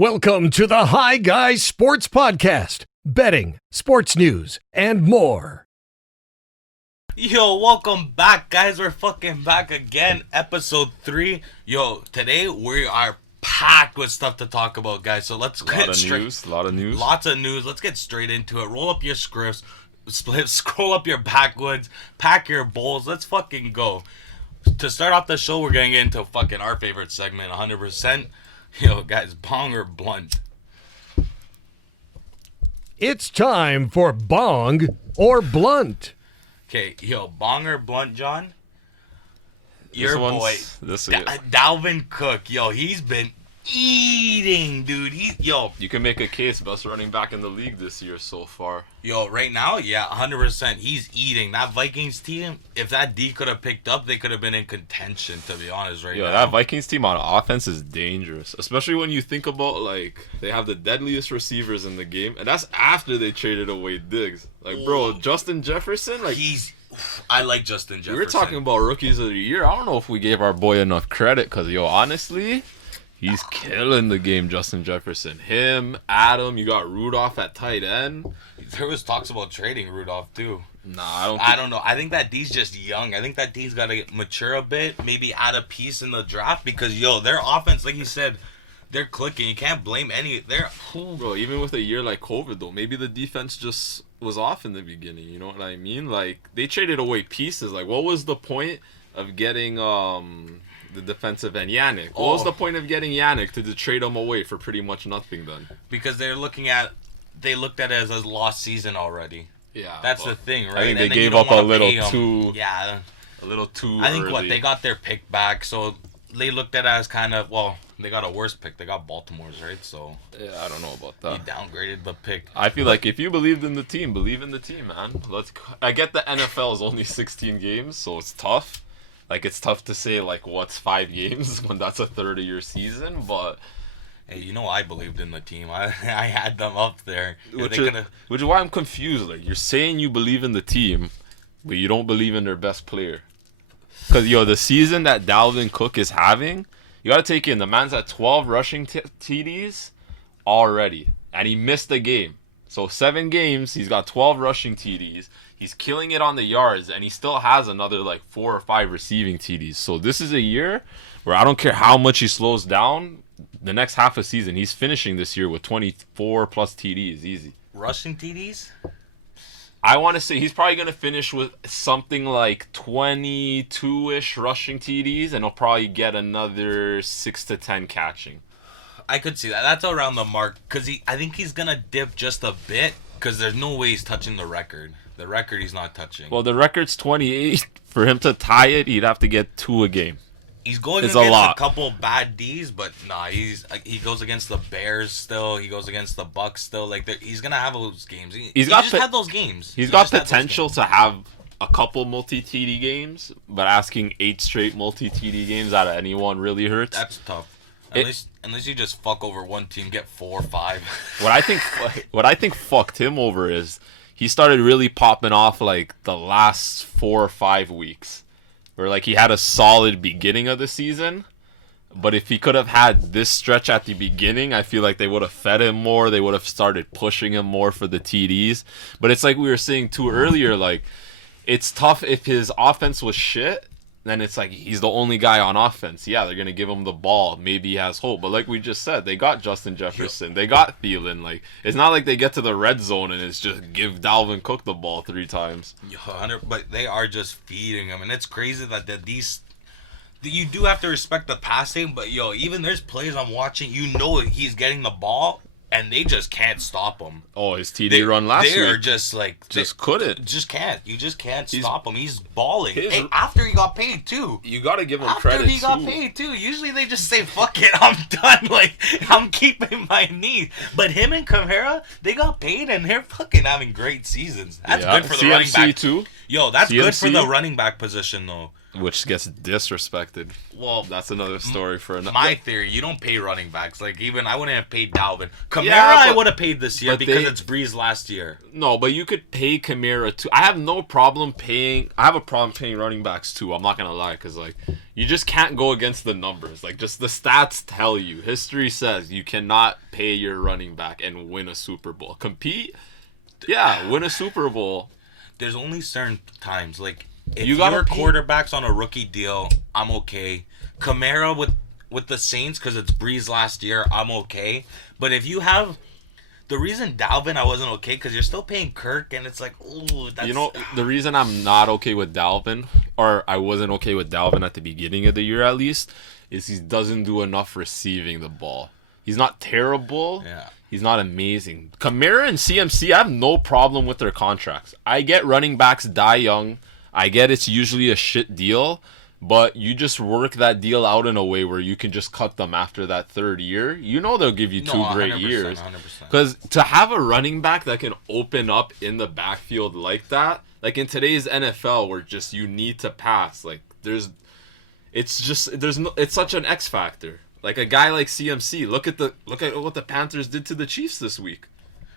Welcome to the Hi Guys Sports Podcast. Betting, sports news, and more. Yo, welcome back, guys. We're fucking back again. Episode 3. Yo, today we are packed with stuff to talk about, guys. So let's get straight. Lot of news. Lots of news. Let's get straight into it. Roll up your scripts. Scroll up your backwoods. Pack your bowls. Let's fucking go. To start off the show, we're going to get into fucking our favorite segment, 100%. Yo, guys, bong or blunt? It's time for Bong or Blunt. Okay, yo, bong or blunt, John? Your boy, this Dalvin Cook. Yo, he's been eating, dude. You can make a case best running back in the league this year so far. Yo, right now, yeah, 100%. He's eating. That Vikings team, if that D could have picked up, they could have been in contention, to be honest, right now. Yeah, that Vikings team on offense is dangerous. Especially when you think about, like, they have the deadliest receivers in the game, and that's after they traded away Diggs. Like, bro, Justin Jefferson, like... I like Justin Jefferson. We were talking about rookies of the year. I don't know if we gave our boy enough credit, because, yo, honestly... He's killing the game, Justin Jefferson. Him, Adam, you got Rudolph at tight end. There was talks about trading Rudolph, too. Nah, I don't know. I think that D's just young. I think that D's got to mature a bit. Maybe add a piece in the draft because, yo, their offense, like you said, they're clicking. You can't blame any. Bro, even with a year like COVID, though, maybe the defense just was off in the beginning. You know what I mean? Like, they traded away pieces. Like, what was the point of getting... the defensive end, Yannick. What was the point of getting Yannick to trade him away for pretty much nothing then? Because they looked at it as a lost season already. Yeah. That's the thing, right? I think they gave up a little too... Yeah. A little too I think early. they got their pick back, so they looked at it as kind of, well, they got a worse pick. They got Baltimore's, right? So... Yeah, I don't know about that. He downgraded the pick. I feel like if you believed in the team, believe in the team, man. I get the NFL is only 16 games, so it's tough. Like, it's tough to say, like, what's 5 games when that's a third of your season, but... Hey, you know I believed in the team. I had them up there. Which is why I'm confused. Like, you're saying you believe in the team, but you don't believe in their best player. Because, the season that Dalvin Cook is having, you got to take in, the man's at 12 rushing TDs already, and he missed a game. So 7 games, he's got 12 rushing TDs. He's killing it on the yards, and he still has another, 4 or 5 receiving TDs. So this is a year where I don't care how much he slows down, the next half of season, he's finishing this year with 24-plus TDs, easy. Rushing TDs? I want to say he's probably going to finish with something like 22-ish rushing TDs, and he'll probably get another 6 to 10 catching. I could see that. That's around the mark, because I think he's going to dip just a bit, because there's no way he's touching the record. The record he's not touching. Well, the record's 28. For him to tie it, he'd have to get 2 a game. He's going against a couple bad Ds, but nah, he goes against the Bears still. He goes against the Bucks still. Like, he's going to have those games. He just had those games. He's got potential to have a couple multi-TD games, but asking 8 straight multi-TD games out of anyone really hurts. That's tough. Unless you just fuck over one team, get 4 or 5. What I think fucked him over is he started really popping off like the last 4 or 5 weeks, where like he had a solid beginning of the season, but if he could have had this stretch at the beginning, I feel like they would have fed him more. They would have started pushing him more for the TDs. But it's like we were saying too earlier, like it's tough if his offense was shit. Then it's like he's the only guy on offense. Yeah, they're going to give him the ball. Maybe he has hope. But like we just said, they got Justin Jefferson. They got Thielen. Like, it's not like they get to the red zone and it's just give Dalvin Cook the ball 3 times. But they are just feeding him. And it's crazy that you do have to respect the passing. But, even there's plays I'm watching. He's getting the ball. And they just can't stop him. Oh, his TD run last week. They're just like... couldn't. Just can't. You just can't stop him. He's balling. After he got paid, too. You got to give him credit, too. After he got paid, too. Usually they just say, fuck it, I'm done. Like, I'm keeping my knee. But him and Kamara, they got paid, and they're fucking having great seasons. That's good for the running back. too. That's good for the running back position, though. Which gets disrespected. Well, That's another story for another. my theory, you don't pay running backs. Like, even I wouldn't have paid Dalvin. Kamara, Yeah, I but- would have paid this year but because they- it's Breeze last year. No, but you could pay Kamara too. I have no problem paying. I have a problem paying running backs too. I'm not gonna lie, because like you just can't go against the numbers. Like just the stats tell you. History says you cannot pay your running back and win a Super Bowl. Compete, yeah, win a Super Bowl. There's only certain times. Like, if You gotta your pay- quarterback's on a rookie deal, I'm okay. Kamara with the Saints, because it's Breeze last year, I'm okay. But if you have... The reason Dalvin, I wasn't okay, because you're still paying Kirk, and it's like, ooh, that's... You know, the reason I'm not okay with Dalvin, or I wasn't okay with Dalvin at the beginning of the year at least, is he doesn't do enough receiving the ball. He's not terrible. Yeah. He's not amazing. Kamara and CMC, I have no problem with their contracts. I get running backs die young. I get it's usually a shit deal, but you just work that deal out in a way where you can just cut them after that third year. You know they'll give you two great 100%, years. 100%. Because to have a running back that can open up in the backfield like that, like in today's NFL where just you need to pass, like it's such an X factor. Like a guy like CMC, look at what the Panthers did to the Chiefs this week.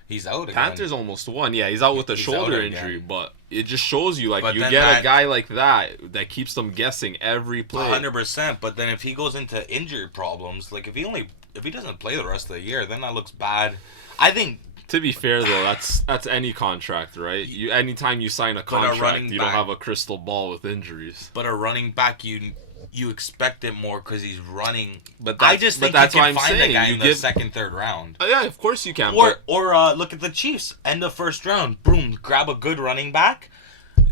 He's out again. Panthers almost won. Yeah, he's out with a He's shoulder out again. injury, but it just shows you, like, But you then get a guy like that keeps them guessing every play. 100%. But then if he goes into injury problems, like if he doesn't play the rest of the year, then that looks bad. I think. To be fair, though, that's any contract, right? Anytime you sign a contract, running you don't back- have a crystal ball with injuries. But a running back, you expect it more because he's running. But I just think that's you why can I'm find saying a guy you in the give. second, third round. Oh, yeah, of course you can. Or look at the Chiefs. End of first round. Boom. Grab a good running back.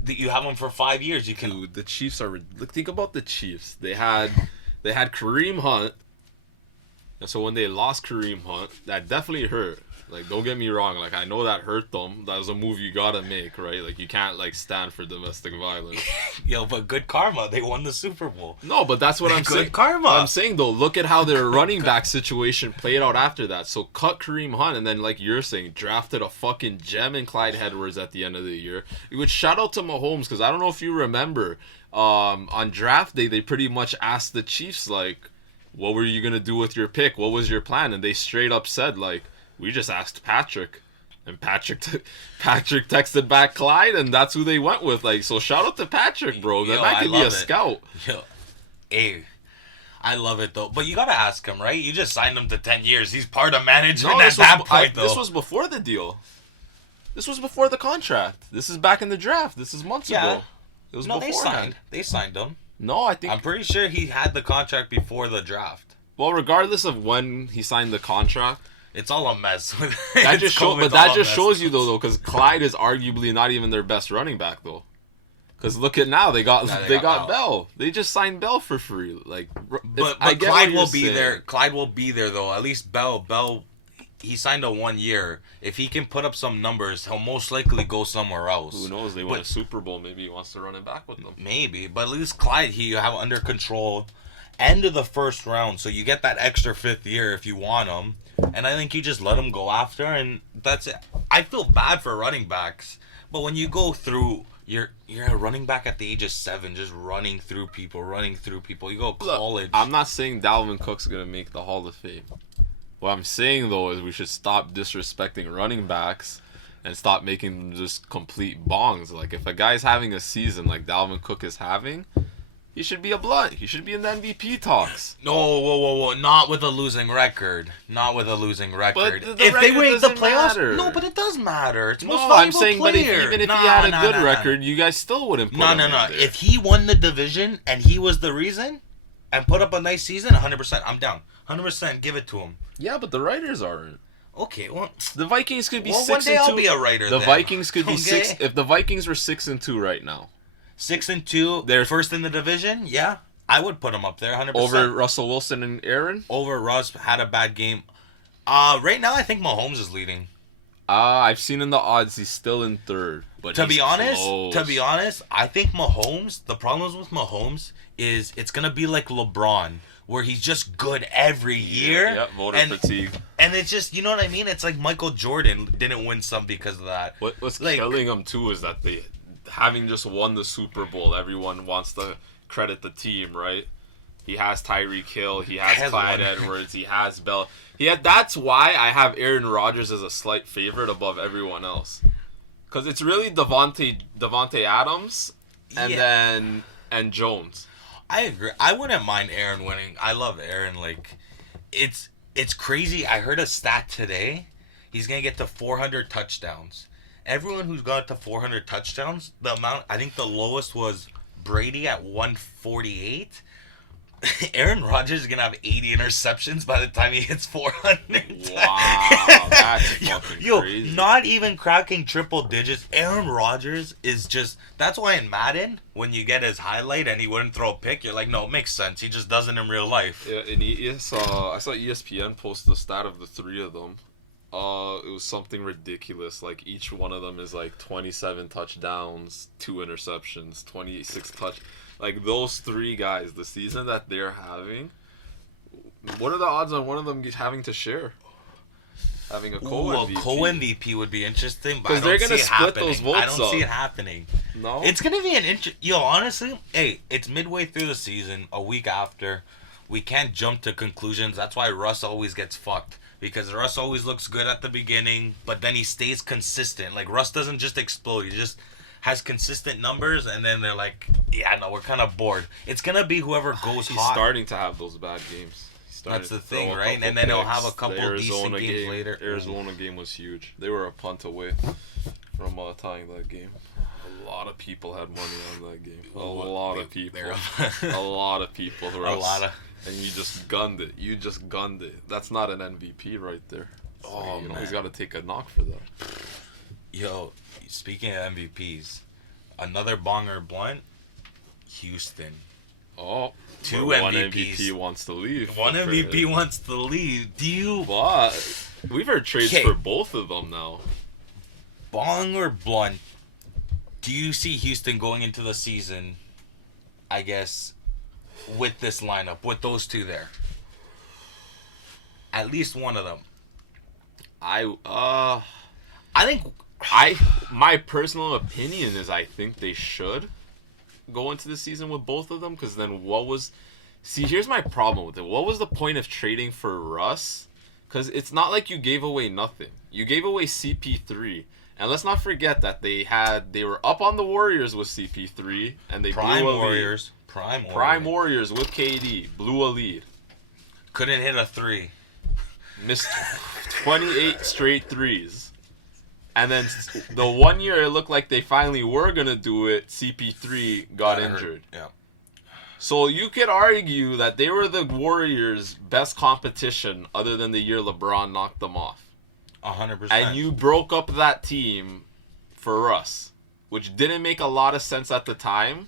You have him for 5 years. You can. Dude, the Chiefs are. Look, think about the Chiefs. They had Kareem Hunt. And so when they lost Kareem Hunt, that definitely hurt. Like, don't get me wrong. Like, I know that hurt them. That was a move you gotta make, right? Like, you can't, like, stand for domestic violence. Yo, but good karma. They won the Super Bowl. No, but that's what I'm Good saying. karma. I'm saying, though, look at how their running back situation played out after that. So, cut Kareem Hunt, and then, like you're saying, drafted a fucking gem in Clyde Edwards at the end of the year. Which, shout out to Mahomes, because I don't know if you remember, on draft day, they pretty much asked the Chiefs, like, what were you going to do with your pick? What was your plan? And they straight up said, like, we just asked Patrick. And Patrick texted back Clyde, and that's who they went with. Like, so shout out to Patrick, bro. That I could be love a it. scout. Yo, hey, I love it though. But you gotta ask him, right? You just signed him to 10 years. He's part of management at that point, though. This was before the deal. This was before the contract. This is back in the draft. This is months ago. It was no, beforehand. they signed him. No, I think. I'm pretty sure he had the contract before the draft. Well, regardless of when he signed the contract, It's all a mess. that just shows you though, because Clyde is arguably not even their best running back though. Because look at now, they got Bell. They just signed Bell for free. Like, But Clyde will be there. Clyde will be there though. At least Bell, he signed a 1 year. If he can put up some numbers, he'll most likely go somewhere else. Who knows? They won a Super Bowl. Maybe he wants to run it back with them. Maybe, but at least Clyde, you have under control. End of the first round, so you get that extra 5th year if you want him. And I think you just let him go after, and that's it. I feel bad for running backs, but when you go through, you're a running back at the age of 7, just running through people. You go college. Look, I'm not saying Dalvin Cook's gonna make the Hall of Fame. What I'm saying though is we should stop disrespecting running backs and stop making them just complete bongs. Like if a guy's having a season like Dalvin Cook is having, he should be a blood. He should be in the MVP talks. No, whoa. Not with a losing record. But the if they record make the doesn't playoffs, matter. no, but it does matter. It's most No, valuable I'm saying, player. but even if he had a good record, you guys still wouldn't put him in there. If he won the division and he was the reason and put up a nice season, 100%, I'm down. 100%, give it to him. Yeah, but the writers aren't. Okay, well, The Vikings could be 6-2. one day I'll be a writer. The then. Vikings could be Okay? 6. If the Vikings were 6-2 right now, 6-2, they're first in the division. Yeah, I would put him up there, 100%. over Russell Wilson and Aaron. Over Russ had a bad game. Right now I think Mahomes is leading. I've seen in the odds he's still in third, but To he's be honest, close. I think Mahomes. The problems with Mahomes is it's gonna be like LeBron, where he's just good every year. Yeah, voter fatigue. And it's just, you know what I mean? It's like Michael Jordan didn't win some because of that. What's like- killing him too is that they, having just won the Super Bowl, everyone wants to credit the team, right? He has Tyreek Hill. He has Has Clyde one. Edwards. He has Bell. That's why I have Aaron Rodgers as a slight favorite above everyone else. Because it's really Devontae Adams and Jones. I agree. I wouldn't mind Aaron winning. I love Aaron. Like, it's crazy. I heard a stat today. He's going to get to 400 touchdowns. Everyone who's got to 400 touchdowns, the amount, I think the lowest was Brady at 148. Aaron Rodgers is going to have 80 interceptions by the time he hits 400. Wow, that's fucking crazy. Not even cracking triple digits. Aaron Rodgers is just... That's why in Madden, when you get his highlight and he wouldn't throw a pick, you're like, no, it makes sense. He just doesn't in real life. Yeah, and I saw ESPN post the stat of the three of them. It was something ridiculous. Like, each one of them is like 27 touchdowns, 2 interceptions, 26 Like, those three guys, the season that they're having, what are the odds on one of them having to share? Having a co-MVP? A co-MVP would be interesting, but I Because they're don't going to see it split happening. those votes I don't up. see it happening. No? It's going to be an Yo, honestly, hey, it's midway through the season, a week after. We can't jump to conclusions. That's why Russ always gets fucked. Because Russ always looks good at the beginning, but then he stays consistent. Like, Russ doesn't just explode. He just has consistent numbers, and then they're like, yeah, no, we're kind of bored. It's going to be whoever goes He's hot. starting to have those bad games. That's the thing, right? And then he'll have a couple decent games later. Arizona game was huge. They were a punt away from tying that game. A lot of people had money on that game. A lot of people. A lot of people. And you just gunned it. That's not an MVP right there. So, man. He's got to take a knock for that. Yo, speaking of MVPs, another bonger blunt, Houston. Oh, 2 one MVPs. MVP wants to leave. One MVP wants to leave. Do you... But we've heard trades for both of them now. Bong or blunt, do you see Houston going into the season, I guess, with this lineup, with those two there? At least one of them. I think my personal opinion is I think they should go into the season with both of them, because then here's my problem with it. What was the point of trading for Russ? Because it's not like you gave away nothing. You gave away CP3. And let's not forget that they were up on the Warriors with CP3, and they Prime blew a Warriors. lead. Prime Warriors with KD blew a lead. Couldn't hit a 3. Missed 28 straight threes. And then the 1 year it looked like they finally were going to do it, CP3 got injured. Yeah. So you could argue that they were the Warriors' best competition other than the year LeBron knocked them off. 100%. And you broke up that team for Russ, which didn't make a lot of sense at the time.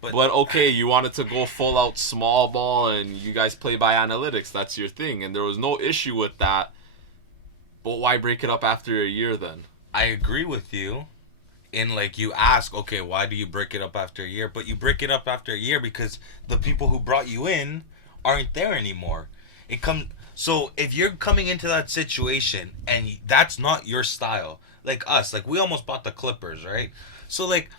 But okay, you wanted to go full out small ball and you guys play by analytics. That's your thing. And there was no issue with that. But why break it up after a year then? I agree with you. And like you ask, okay, why do you break it up after a year? But you break it up after a year because the people who brought you in aren't there anymore. So if you're coming into that situation and that's not your style, like us, like we almost bought the Clippers, right? So like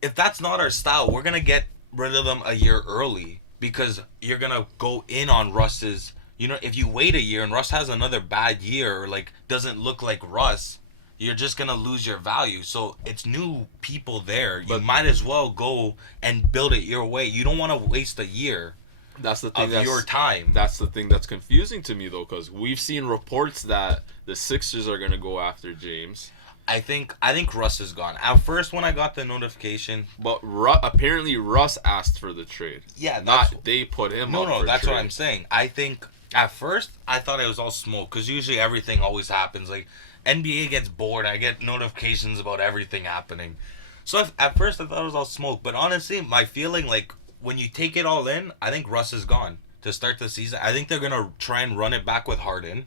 if that's not our style, we're gonna get rid of them a year early because you're gonna go in on Russ's. You know, if you wait a year and Russ has another bad year or like doesn't look like Russ, you're just gonna lose your value. So it's new people there. You might as well go and build it your way. You don't want to waste a year. That's the thing. Your time. That's the thing that's confusing to me though, because we've seen reports that the Sixers are gonna go after James. I think Russ is gone. At first, when I got the notification, but apparently Russ asked for the trade. Yeah, they put him. No, that's what I'm saying. I think at first I thought it was all smoke because usually everything always happens. Like NBA gets bored, I get notifications about everything happening. So at first I thought it was all smoke, but honestly, my feeling like when you take it all in, I think Russ is gone to start the season. I think they're gonna try and run it back with Harden.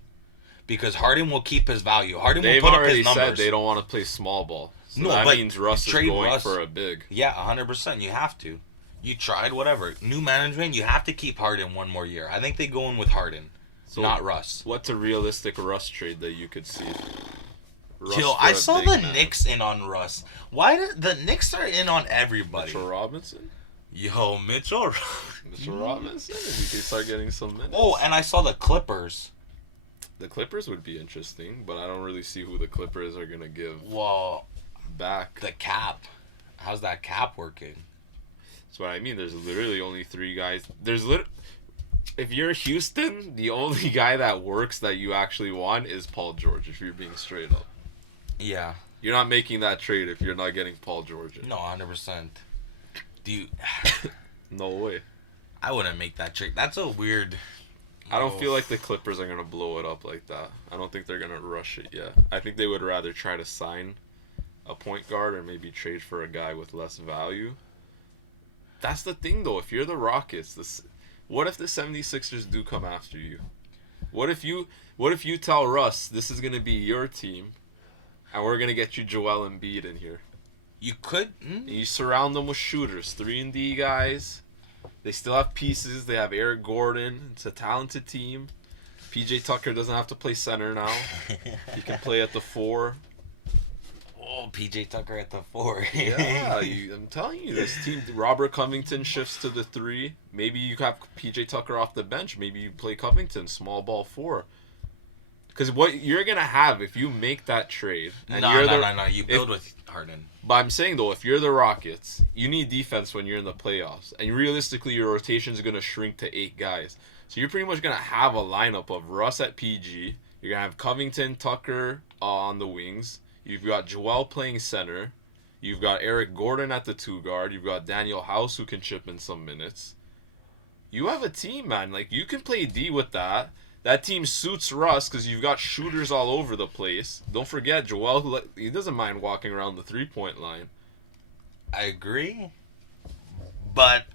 Because Harden will keep his value. Harden will put up his numbers. They've already said they don't want to play small ball. So that but means Russ is going for a big. Yeah, 100%. You have to. You tried, whatever. New management, you have to keep Harden one more year. I think they go in with Harden, not Russ. What's a realistic Russ trade that you could see? I saw the Knicks in on Russ. Why the Knicks are in on everybody? Mitchell Robinson? Yo, Mitchell. Mitchell Robinson, if he could start getting some minutes. Oh, and I saw the Clippers. The Clippers would be interesting, but I don't really see who the Clippers are gonna give Well, back. the cap. How's that cap working? That's what I mean. There's literally only 3 guys. If you're Houston, the only guy that works that you actually want is Paul George. If you're being straight up, Yeah. you're not making that trade if you're not getting Paul George. No, 100%. Do you? No way. I wouldn't make that trade. That's a weird. I don't feel like the Clippers are gonna blow it up like that. I don't think they're gonna rush it yet. I think they would rather try to sign a point guard or maybe trade for a guy with less value. That's the thing though. If you're the Rockets, what if the 76ers do come after you? What if you tell Russ this is gonna be your team, and we're gonna get you Joel Embiid in here? You could. And you surround them with shooters, 3-and-D guys. They still have pieces. They have Eric Gordon. It's a talented team. PJ Tucker doesn't have to play center now. He can play at the 4. Oh, PJ Tucker at the 4. Yeah, I'm telling you, this team. Robert Covington shifts to the 3. Maybe you have PJ Tucker off the bench. Maybe you play Covington small ball 4. Because what you're gonna have if you make that trade, and No. You build with Harden. But I'm saying though, if you're the Rockets, you need defense when you're in the playoffs, and realistically, your rotation is gonna shrink to 8 guys. So you're pretty much gonna have a lineup of Russ at PG. You're gonna have Covington, Tucker on the wings. You've got Joel playing center. You've got Eric Gordon at the 2 guard. You've got Daniel House who can chip in some minutes. You have a team, man. Like, you can play D with that. That team suits Russ because you've got shooters all over the place. Don't forget, Joel, he doesn't mind walking around the 3-point line. I agree. But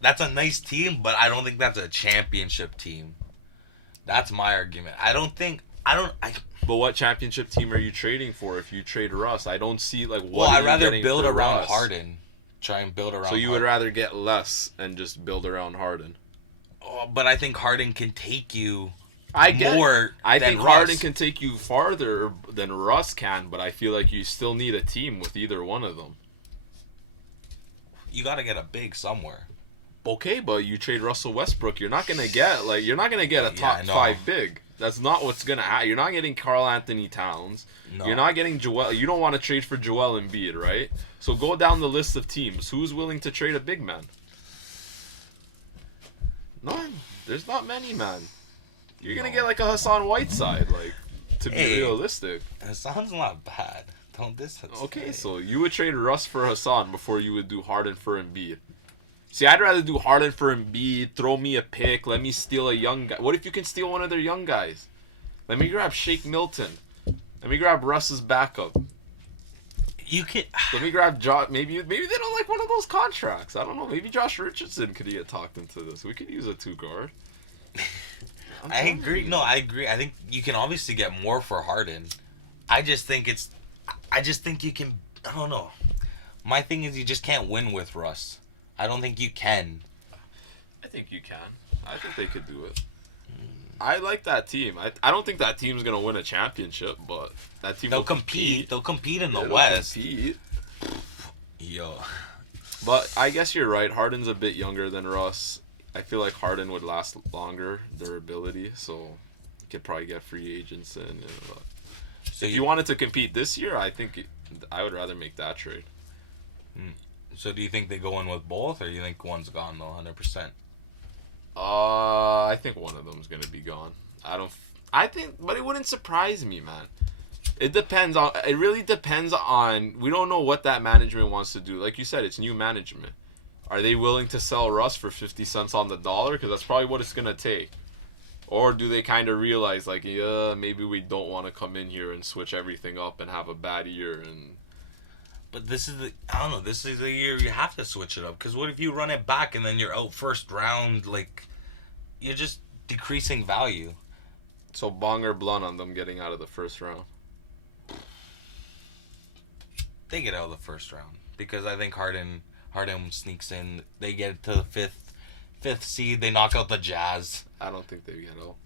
that's a nice team, but I don't think that's a championship team. That's my argument. But what championship team are you trading for if you trade Russ? I don't see, like, what Well, are I'd you rather getting build for around Russ? Harden. Try and build around So you Harden. would rather get less and just build around Harden? Oh, but I think Harden can take you I get more I than think Russ. Harden can take you farther than Russ can, but I feel like you still need a team with either one of them. You got to get a big somewhere. Okay, but you trade Russell Westbrook, you're not gonna get a top 5 big. That's not what's gonna happen. You're not getting Karl Anthony Towns. No. You're not getting Joel. You don't want to trade for Joel Embiid, right? So go down the list of teams. Who's willing to trade a big man? None. There's not many, man. You're gonna get like a Hassan Whiteside, like, to be realistic. Hassan's not bad. Don't diss him. Okay, so you would trade Russ for Hassan before you would do Harden for Embiid. See, I'd rather do Harden for Embiid, throw me a pick, let me steal a young guy. What if you can steal one of their young guys? Let me grab Shake Milton. Let me grab Russ's backup. You can. Let me grab Josh. Maybe they don't like one of those contracts. I don't know. Maybe Josh Richardson could get talked into this. We could use a 2-guard. I agree. No, I agree. I think you can obviously get more for Harden. I just think you can. I don't know. My thing is you just can't win with Russ. I don't think you can. I think you can. I think they could do it. I like that team. I don't think that team's gonna win a championship, but that team They'll will compete. They'll compete in the They'll West. compete. Yo. But I guess you're right. Harden's a bit younger than Russ. I feel like Harden would last longer, durability, so you could probably get free agents in. So if you wanted to compete this year, I think I would rather make that trade. So do you think they go in with both, or you think one's gone though, 100%? I think one of them's gonna be gone. But it wouldn't surprise me, man. It really depends on. We don't know what that management wants to do. Like you said, it's new management. Are they willing to sell Russ for 50 cents on the dollar? Because that's probably what it's gonna take. Or do they kind of realize, like, yeah, maybe we don't want to come in here and switch everything up and have a bad year and. But this is the year you have to switch it up. Because what if you run it back and then you're out first round? Like, you're just decreasing value. So bong or blunt on them getting out of the first round? They get out of the first round. Because I think Harden sneaks in. They get to the fifth seed. They knock out the Jazz. I don't think they get out.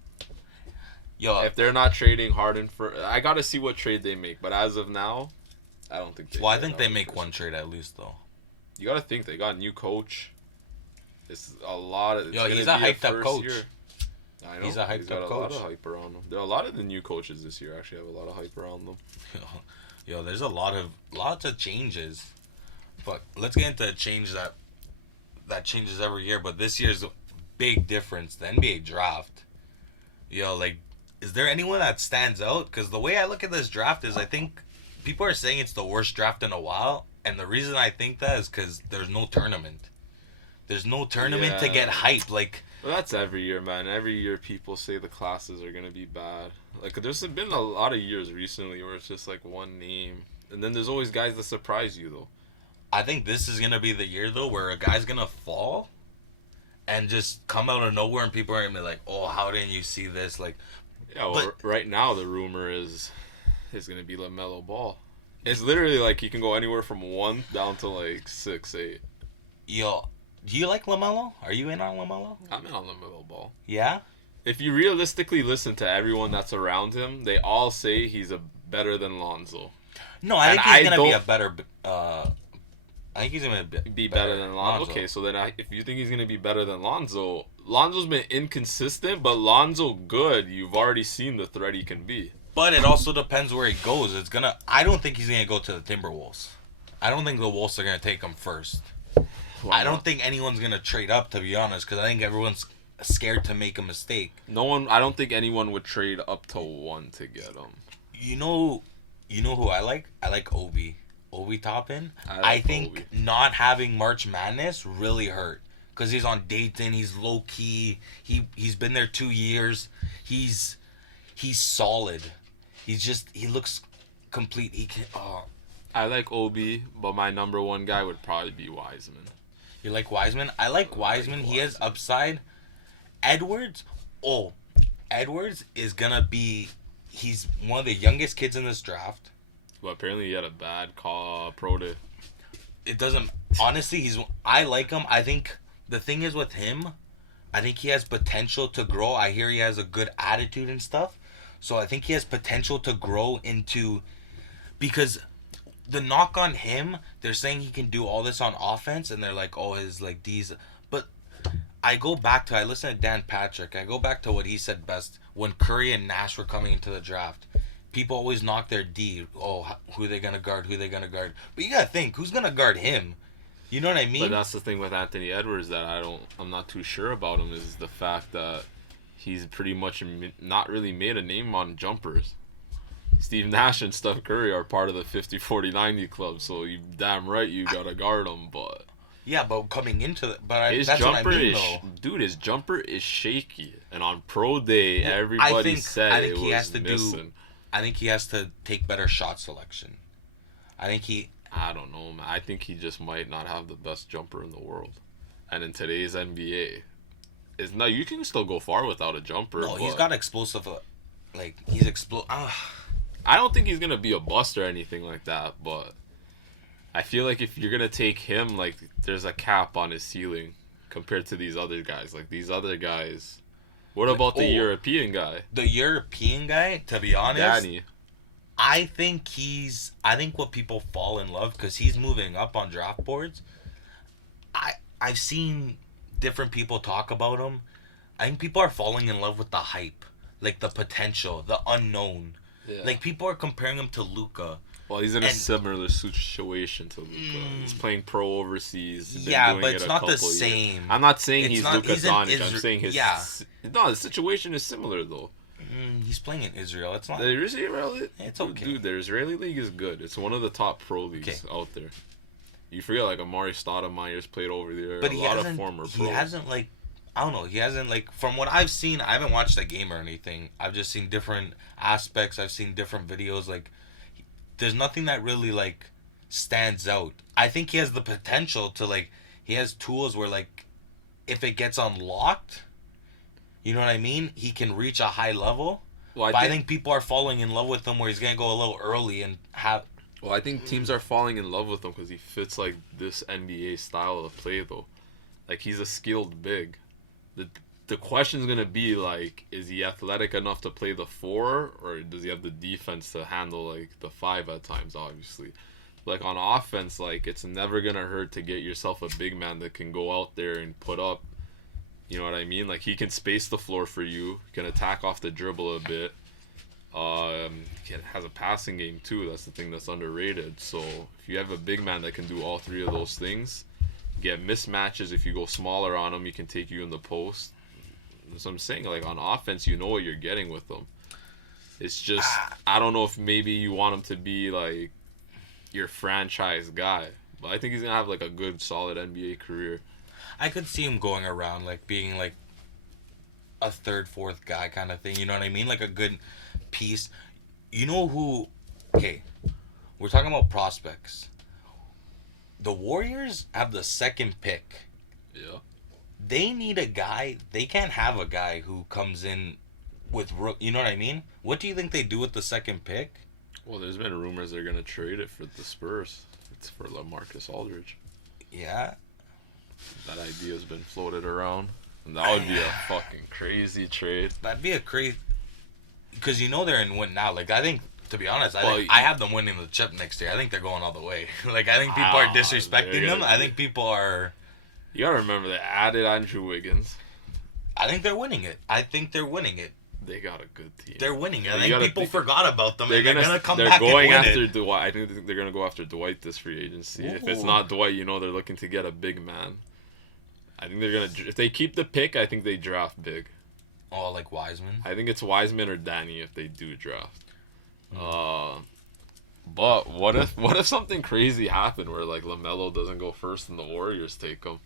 Yo, If they're not trading Harden for... I got to see what trade they make. But as of now, I don't think they well, I get think out they of the make first one round. trade at least, though. You got to think they got a new coach. It's a lot of. It's Yo, he's gonna a be hyped up first coach. year. I know. He's a hyped got up a lot coach. of hype around him. There are a lot of the new coaches this year actually have a lot of hype around them. Yo, there's lots of changes. But let's get into a change that changes every year. But this year's a big difference. The NBA draft. Yo, like, is there anyone that stands out? Because the way I look at this draft is I think people are saying it's the worst draft in a while. And the reason I think that is because there's no tournament. There's no tournament to get hype. Like, well, that's every year, man. Every year people say the classes are going to be bad. Like, there's been a lot of years recently where it's just, like, one name. And then there's always guys that surprise you, though. I think this is going to be the year, though, where a guy's going to fall and just come out of nowhere and people are going to be like, oh, how didn't you see this? Like, yeah, well, right now the rumor is going to be LaMelo Ball. It's literally like he can go anywhere from 1 down to, like, 6, 8. Yo, do you like LaMelo? Are you in on LaMelo? I'm in on LaMelo Ball. Yeah? If you realistically listen to everyone that's around him, they all say he's better than Lonzo. No, I think he's going to be a better... I think he's going to be better than Lonzo. Okay, so then if you think he's going to be better than Lonzo, Lonzo's been inconsistent, but Lonzo good. You've already seen the threat he can be. But it also depends where he goes. I don't think he's going to go to the Timberwolves. I don't think the Wolves are going to take him first. I don't think anyone's going to trade up, to be honest, because I think everyone's scared to make a mistake. I don't think anyone would trade up to 1 to get him. You know who I like? I like Obi Toppin. I think Obi. Not having March Madness really hurt. Because he's on Dayton, he's low-key, he's been there 2 years, he's solid. He looks complete. I like Obi, but my number 1 guy would probably be Wiseman. You like Wiseman? I like Wiseman. He has upside. Edwards is gonna be. He's one of the youngest kids in this draft. Well, apparently he had a bad pro day. It doesn't. Honestly, I like him. I think the thing is with him, I think he has potential to grow. I hear he has a good attitude and stuff. So I think he has potential to grow into, because the knock on him, they're saying he can do all this on offense, and they're like, oh, his like D's. But I listen to Dan Patrick. I go back to what he said best when Curry and Nash were coming into the draft. People always knock their D. Oh, who they gonna guard? But you gotta think, who's gonna guard him? You know what I mean? But that's the thing with Anthony Edwards that I'm not too sure about him, is the fact that he's pretty much not really made a name on jumpers. Steve Nash and Steph Curry are part of the 50-40-90 club, so you damn right you gotta guard them. But yeah, but coming into the, his that's jumper what I mean, his jumper is shaky, and on pro day everybody said it was missing. I think he has to take better shot selection. I don't know, man. I think he just might not have the best jumper in the world, and in today's NBA, you can still go far without a jumper. No, he's got explosive. He's I don't think he's gonna be a bust or anything like that, but I feel like if you're gonna take him, like, there's a cap on his ceiling compared to these other guys. Like, these other guys. What about the European guy? The European guy, to be honest, Danny. I think what people fall in love, because he's moving up on draft boards. I've seen different people talk about him. I think people are falling in love with the hype, like the potential, the unknown. Yeah. Like, people are comparing him to Luka. Well, he's in a similar situation to Luka. He's playing pro overseas. Yeah, but it's not the same. Years. I'm not saying he's Luka Doncic. I'm saying his... Yeah. No, the situation is similar, though. He's playing in Israel. It's not... The Israeli... It's okay. Dude, the Israeli league is good. It's one of the top pro leagues out there. You forget, like, Amari Stoudemire's played over there. But a lot of former pros. He hasn't, like... I don't know. He hasn't, like... From what I've seen, I haven't watched the game or anything. I've just seen different aspects. I've seen different videos. Like, there's nothing that really, like, stands out. I think he has the potential to, like... He has tools where, like, if it gets unlocked... You know what I mean? He can reach a high level. Well, I think people are falling in love with him where he's going to go a little early and have... Well, I think teams are falling in love with him because he fits, like, this NBA style of play, though. Like, he's a skilled big. The question's going to be, like, is he athletic enough to play the 4, or does he have the defense to handle, like, the 5 at times, obviously? like on offense, like it's never gonna hurt to get yourself a big man that can go out there and put up. You know what I mean? Like he can space the floor for you, can attack off the dribble a bit. He has a passing game too. That's the thing that's underrated. So if you have a big man that can do all three of those things, you get mismatches. If you go smaller on him, he can take you in the post. So I'm saying, like on offense, you know what you're getting with them. It's just I don't know if maybe you want him to be like your franchise guy, but I think he's gonna have like a good, solid NBA career. I could see him going around like being like a third, fourth guy kind of thing. You know what I mean? Like a good piece. You know who? Okay, we're talking about prospects. The Warriors have the second pick. Yeah. They need a guy. They can't have a guy who comes in with, you know what I mean? What do you think they do with the second pick? Well, there's been rumors they're gonna trade it for the Spurs. It's for LaMarcus Aldridge. Yeah. That idea has been floated around. And that would be a fucking crazy trade. That'd be a crazy... Because you know they're in win now. Like, I think, to be honest, I have them winning the chip next year. I think they're going all the way. Like, I think people are disrespecting them. I think people are... You gotta remember, they added Andrew Wiggins. I think they're winning it. They got a good team. They're winning it. I think people forgot about them. They're gonna come they're back going and win after it. Dwight. I think they're gonna go after Dwight this free agency. Ooh. If it's not Dwight, you know they're looking to get a big man. I think they're gonna. If they keep the pick, I think they draft big. Oh, like Wiseman? I think it's Wiseman or Danny if they do draft. But what if something crazy happened where like LaMelo doesn't go first and the Warriors take him?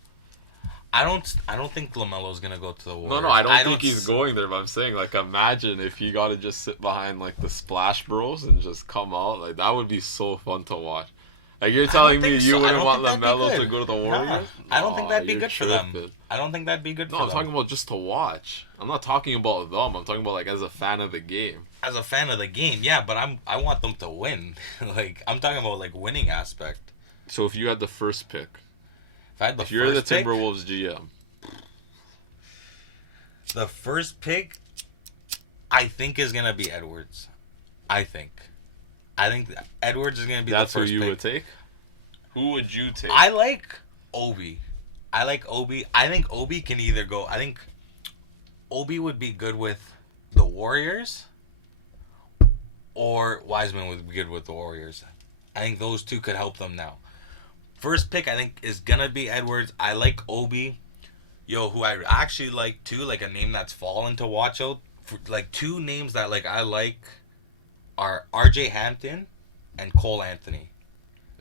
I don't think LaMelo's gonna go to the Warriors. No, I don't think he's going there. But I'm saying, like, imagine if he got to just sit behind like the Splash Bros and just come out. Like that would be so fun to watch. Like you're telling me you wouldn't want LaMelo to go to the Warriors? I don't think that'd be good for them. tripping. I don't think that'd be good for No, them. I'm talking about just to watch. I'm not talking about them. I'm talking about like as a fan of the game. As a fan of the game, yeah, but I want them to win. Like I'm talking about like winning aspect. So if you had the first pick, If you're the Timberwolves GM, the first pick, I think is gonna be Edwards. I think Edwards is gonna be the first pick. That's who you would take. Who would you take? I like Obi. I think Obi can either go. I think Obi would be good with the Warriors, or Wiseman would be good with the Warriors. I think those two could help them now. First pick, I think, is gonna be Edwards. I like Obi. Yo, who I actually like too, like a name that's fallen to watch out. Like two names that like I like are R.J. Hampton and Cole Anthony.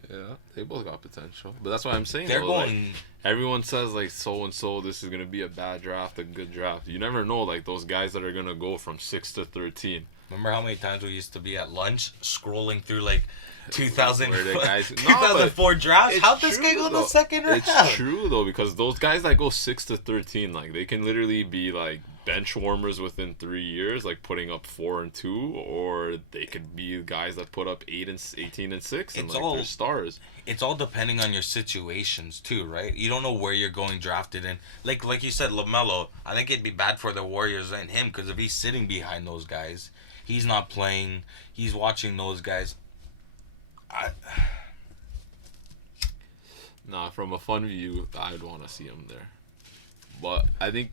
Yeah, they both got potential, but that's what I'm saying. They're though, going. Like, everyone says like so and so. This is gonna be a bad draft, a good draft. You never know. Like those guys that are gonna go from 6 to 13. Remember how many times we used to be at lunch scrolling through like 2004 drafts? How'd this guy go in the second round? It's true though, because those guys that go 6 to 13, like they can literally be like bench warmers within 3 years, like putting up 4 and 2, or they could be guys that put up 8 and 18 and 6, and they're stars. It's all depending on your situations too, right? You don't know where you're going drafted in. Like you said, LaMelo. I think it'd be bad for the Warriors and him because if he's sitting behind those guys, he's not playing. He's watching those guys. Nah, from a fun view, I'd want to see him there. But I think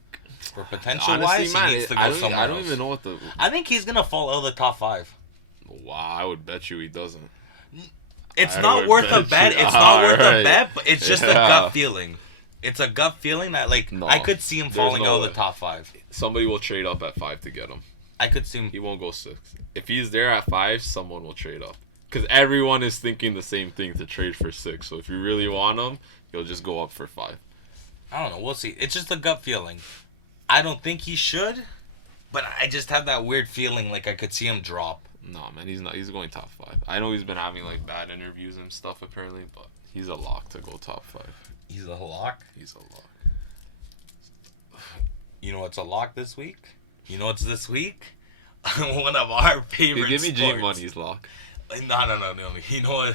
for potential wise, he needs to go somewhere I don't even know what the. I think he's gonna fall out of the top 5. Wow, I would bet you he doesn't. It's not worth a bet. It's not worth a bet, but it's just a gut feeling. It's a gut feeling that I could see him falling out of the top 5. Somebody will trade up at 5 to get him. I could see him. He won't go 6. If he's there at 5, someone will trade up. Because everyone is thinking the same thing to trade for 6. So if you really want him, he'll just go up for 5. I don't know. We'll see. It's just a gut feeling. I don't think he should, but I just have that weird feeling like I could see him drop. No, man, he's not. He's going top 5. I know he's been having like bad interviews and stuff apparently, but he's a lock to go top 5. He's a lock? He's a lock. You know what's a lock this week? You know what's this week? One of our favorite Give me sports. G-Money's lock. No. You know what?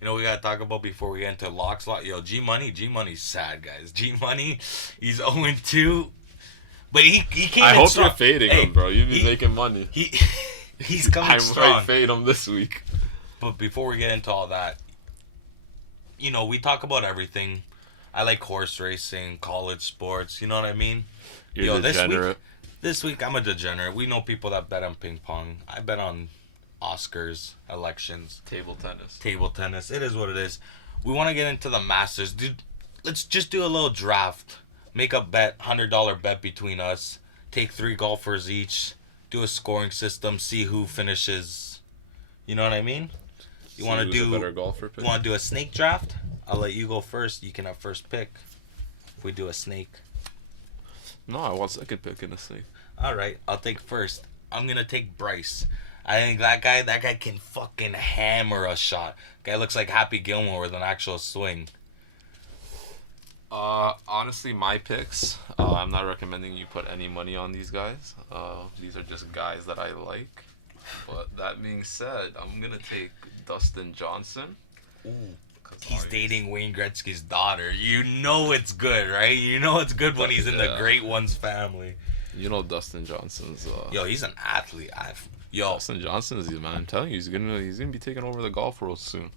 We gotta talk about before we get into locks. Yo, G-Money's sad, guys. G-Money, he's 0-2, but he came. I hope strong. you're fading him, bro. You've been making money. He's coming strong. I might fade him this week. But before we get into all that, you know, we talk about everything. I like horse racing, college sports. You know what I mean? You're a degenerate. This week I'm a degenerate. We know people that bet on ping pong. I bet on Oscars, elections, Table tennis. table tennis. It is what it is. We want to get into the Masters, dude. Let's just do a little draft. Make a bet, $100 bet between us. Take 3 golfers each. Do a scoring system. See who finishes. You know what I mean? You want to do a better golfer pick? You want to do a snake draft? I'll let you go first. You can have first pick. If we do a snake. No, I want second pick in a snake. All right, I'll take first. I'm gonna take Bryce. I think that guy can fucking hammer a shot. Guy looks like Happy Gilmore with an actual swing. Honestly, my picks, I'm not recommending you put any money on these guys. These are just guys that I like. But that being said, I'm going to take Dustin Johnson. Ooh, he's dating Wayne Gretzky's daughter. You know it's good, right? You know it's good when he's in the Great Ones family. You know Dustin Johnson's... Yo, he's an athlete. Dustin Johnson is, man, I'm telling you, he's gonna be taking over the golf world soon.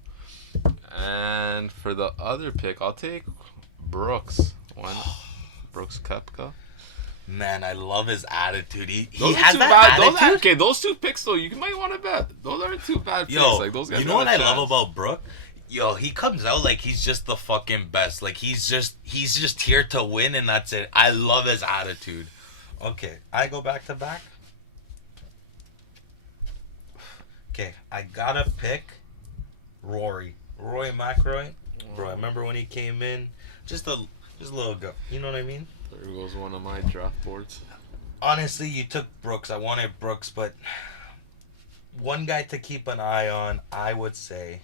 And for the other pick, I'll take Brooks. Brooks Koepka. Man, I love his attitude. He those has that attitude. Those 2 picks though, you might want to bet. Those aren't 2 bad picks. Yo, like those guys. You know what I love about Brooke? Yo, he comes out like he's just the fucking best. Like he's just here to win and that's it. I love his attitude. Okay, I go back to back. Okay, I gotta pick Rory McIlroy. Bro, I remember when he came in, just a little go. You know what I mean? There goes one of my draft boards. Honestly, you took Brooks. I wanted Brooks, but one guy to keep an eye on, I would say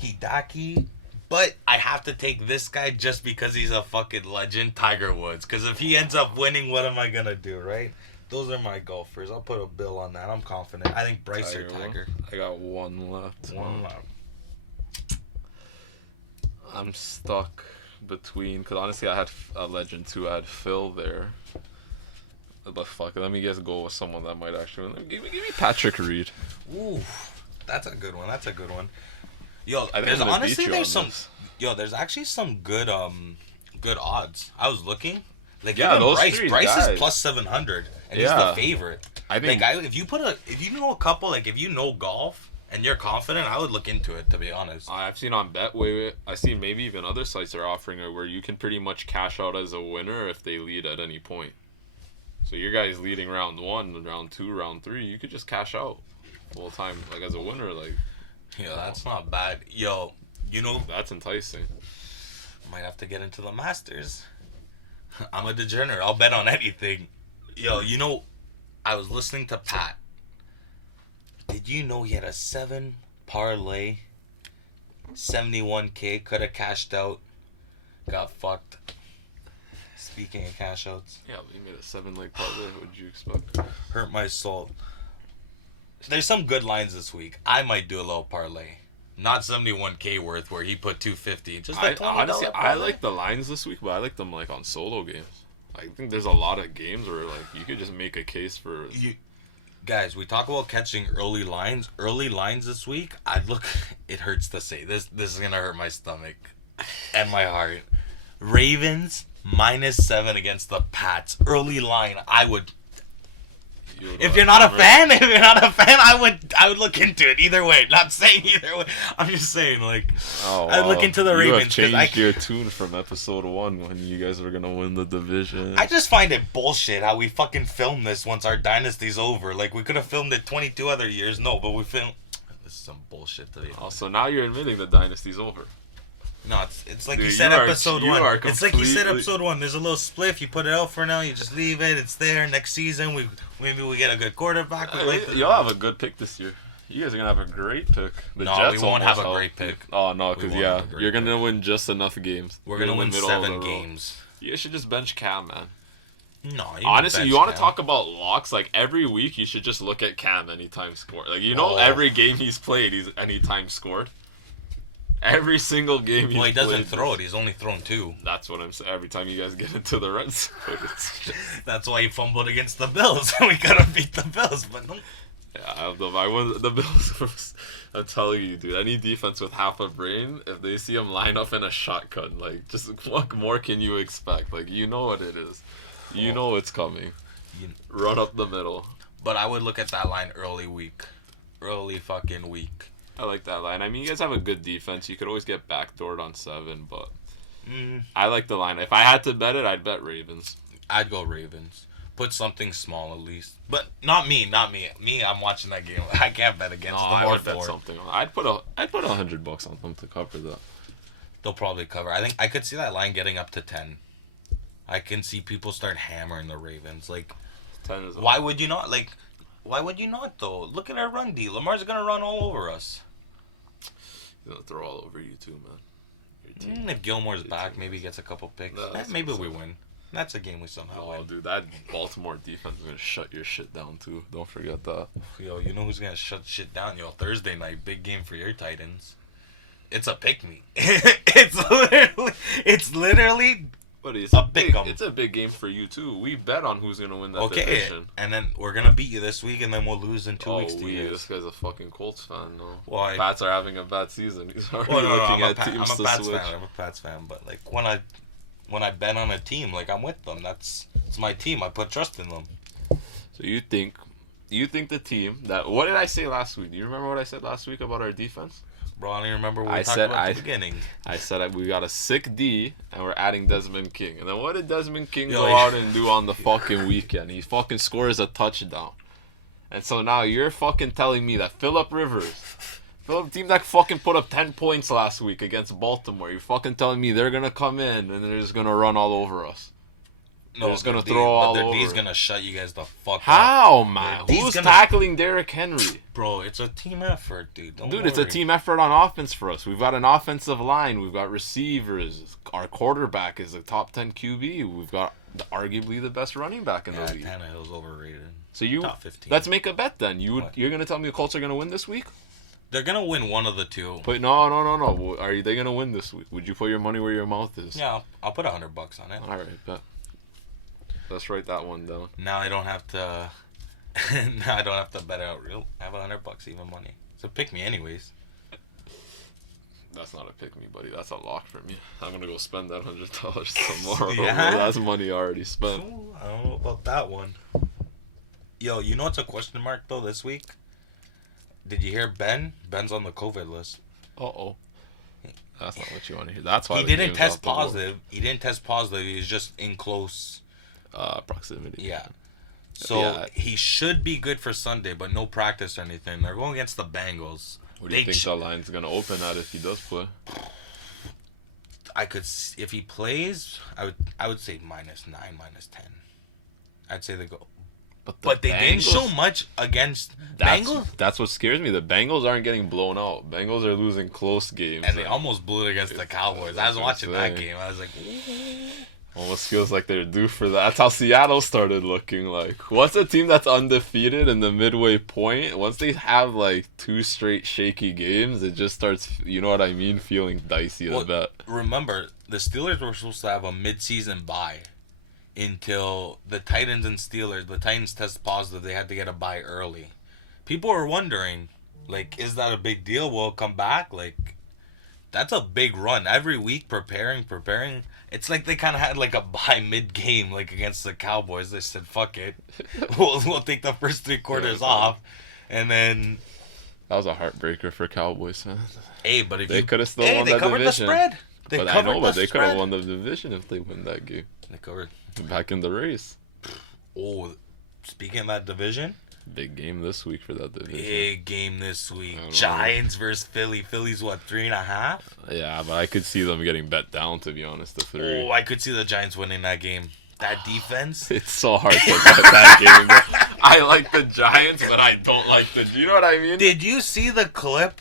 Hideki. But I have to take this guy just because he's a fucking legend, Tiger Woods. Because if he ends up winning, what am I going to do, right? Those are my golfers. I'll put a bill on that. I'm confident. I think Bryce or Tiger. I got one left. One left. I'm stuck between... Because honestly, I had a legend too. I had Phil there. But fuck it. Let me just go with someone that might actually... Give me Patrick Reed. Ooh, that's a good one. Yo, there's actually some good odds. I was looking. Like Bryce is plus 700 and he's the favorite. I think if you know a couple, like if you know golf and you're confident, I would look into it, to be honest. I've seen on Betway, I see maybe even other sites are offering it where you can pretty much cash out as a winner if they lead at any point. So your guy's leading round 1, round 2, round 3, you could just cash out full time like as a winner, like. Yeah, that's not bad. Yo, you know... That's enticing. Might have to get into the Masters. I'm a degenerate. I'll bet on anything. Yo, you know, I was listening to Pat. Did you know he had a 7 parlay? 71K. Could have cashed out. Got fucked. Speaking of cash outs. Yeah, but he made a 7-leg parlay. What did you expect? Hurt my soul. There's some good lines this week. I might do a little parlay. Not 71K worth where he put 250. Just like honestly, I like the lines this week, but I like them like on solo games. I think there's a lot of games where like you could just make a case for guys, we talk about catching early lines. Early lines this week, it hurts to say. This is going to hurt my stomach and my heart. Ravens -7 against the Pats. Early line, I would If you're not a fan, I would look into it either way. Not saying either way. I'm just saying, like, I'd look into the Ravens. You have changed your tune from episode 1 when you guys were gonna win the division. I just find it bullshit how we fucking filmed this once our dynasty's over. Like, we could have filmed it 22 other years. No, but we filmed. This is some bullshit to me. Oh, so now you're admitting the dynasty's over. No, it's like you said episode 1. It's like you said episode 1. There's a little spliff. You put it out for now. You just leave it. It's there. Next season, maybe we get a good quarterback. You'll have a good pick this year. You guys are going to have a great pick. The Jets we won't have a great pick. Oh, no, because, you're going to win just enough games. We're going to win 7 games. You guys should just bench Cam, man. No, honestly, you want to talk about locks? Like, every week, you should just look at Cam anytime scored. Like, every game he's played, he's anytime scored. Every single game he's he doesn't throw it. He's only thrown 2. That's what I'm saying. Every time you guys get into the red zone. That's why he fumbled against the Bills. We could have beat the Bills, but no. Yeah, I have them. I want the Bills. I'm telling you, dude. Any defense with half a brain, if they see him line up in a shotgun, like, just what more can you expect? Like, you know what it is. You know it's coming. Run up the middle. But I would look at that line early fucking week. I like that line. I mean, you guys have a good defense. You could always get backdoored on 7, but I like the line. If I had to bet it, I'd bet Ravens. I'd go Ravens. Put something small at least. But not me. Me, I'm watching that game. I can't bet against them. I would bet something. I'd put $100 on them to cover that. They'll probably cover. I think I could see that line getting up to 10. I can see people start hammering the Ravens. Like, 10 is why would you not? Like, why would you not though? Look at our run D. Lamar's gonna run all over us. He's gonna throw all over you too, man. If Gilmore's back, maybe he gets a couple picks. Maybe we win. That's a game we somehow win. Oh, dude, that Baltimore defense is gonna shut your shit down too. Don't forget that. Yo, you know who's gonna shut shit down? Yo, Thursday night, big game for your Titans. It's a pick me. It's literally. But it's a big. It's a big game for you too. We bet on who's gonna win that division. And then we're gonna beat you this week, and then we'll lose in 2 weeks. This guy's a fucking Colts fan, though. Well, Pats are having a bad season. He's already looking at teams to switch. I'm a Pats fan, but like when I bet on a team, like I'm with them. It's my team. I put trust in them. So you think the team that? What did I say last week? Do you remember what I said last week about our defense? Bro, I don't even remember what we talked about at the beginning. I said we got a sick D, and we're adding Desmond King. And then what did Desmond King go out and do on the fucking weekend? He fucking scores a touchdown. And so now you're fucking telling me that Phillip Rivers, team that fucking put up 10 points last week against Baltimore, you're fucking telling me they're going to come in and they're just going to run all over us. No, they're just going to throw all over. He's going to shut you guys the fuck up. How, man? Who's tackling Derrick Henry? Bro, it's a team effort, dude. Don't worry. It's a team effort on offense for us. We've got an offensive line. We've got receivers. Our quarterback is a top 10 QB. We've got arguably the best running back in the league. Tannehill's overrated. So top 15. Let's make a bet then. You're going to tell me the Colts are going to win this week? They're going to win one of the two. No. Are they going to win this week? Would you put your money where your mouth is? Yeah, I'll put $100 on it. All right, bet. Let's write that one down. Now I don't have to. Now I don't have to bet out real. I have $100 even money. So pick me anyways. That's not a pick me, buddy. That's a lock for me. I'm gonna go spend that $100 tomorrow. Yeah? That's money already spent. Ooh, I don't know about that one. Yo, you know what's a question mark though this week? Did you hear Ben? Ben's on the COVID list. Uh-oh. That's not what you want to hear. That's why he didn't test positive. He didn't test positive. He was just in close proximity. Yeah. So he should be good for Sunday, but no practice or anything. They're going against the Bengals. What do you think the line's gonna open at if he does play? If he plays, I would say -9, -10. I'd say they go. But they didn't show much against Bengals. That's what scares me. The Bengals aren't getting blown out. Bengals are losing close games. And they almost blew it against the Cowboys. I was watching that game. I was like, almost feels like they're due for that. That's how Seattle started looking like. Once a team that's undefeated in the midway point, once they have like 2 straight shaky games, it just starts, you know what I mean, feeling dicey a bit. Remember, the Steelers were supposed to have a mid-season bye until the Titans and Steelers. The Titans test positive. They had to get a bye early. People are wondering, like, is that a big deal? Will it come back? Like, that's a big run. Every week preparing. It's like they kind of had like a bye mid-game, like against the Cowboys. They said, fuck it. We'll take the first 3 quarters off. And then... That was a heartbreaker for Cowboys fans. Hey, but if they could have still won that division. They covered the spread. They could have won the division if they win that game. They covered. Back in the race. Oh, speaking of that division... Big game this week for that division. Big game this week. Giants versus Philly. Philly's what, 3.5? Yeah, but I could see them getting bet down, to be honest, to 3. Oh, I could see the Giants winning that game. That defense. It's so hard to bet that game. Bro. I like the Giants, but I don't like the... You know what I mean? Did you see the clip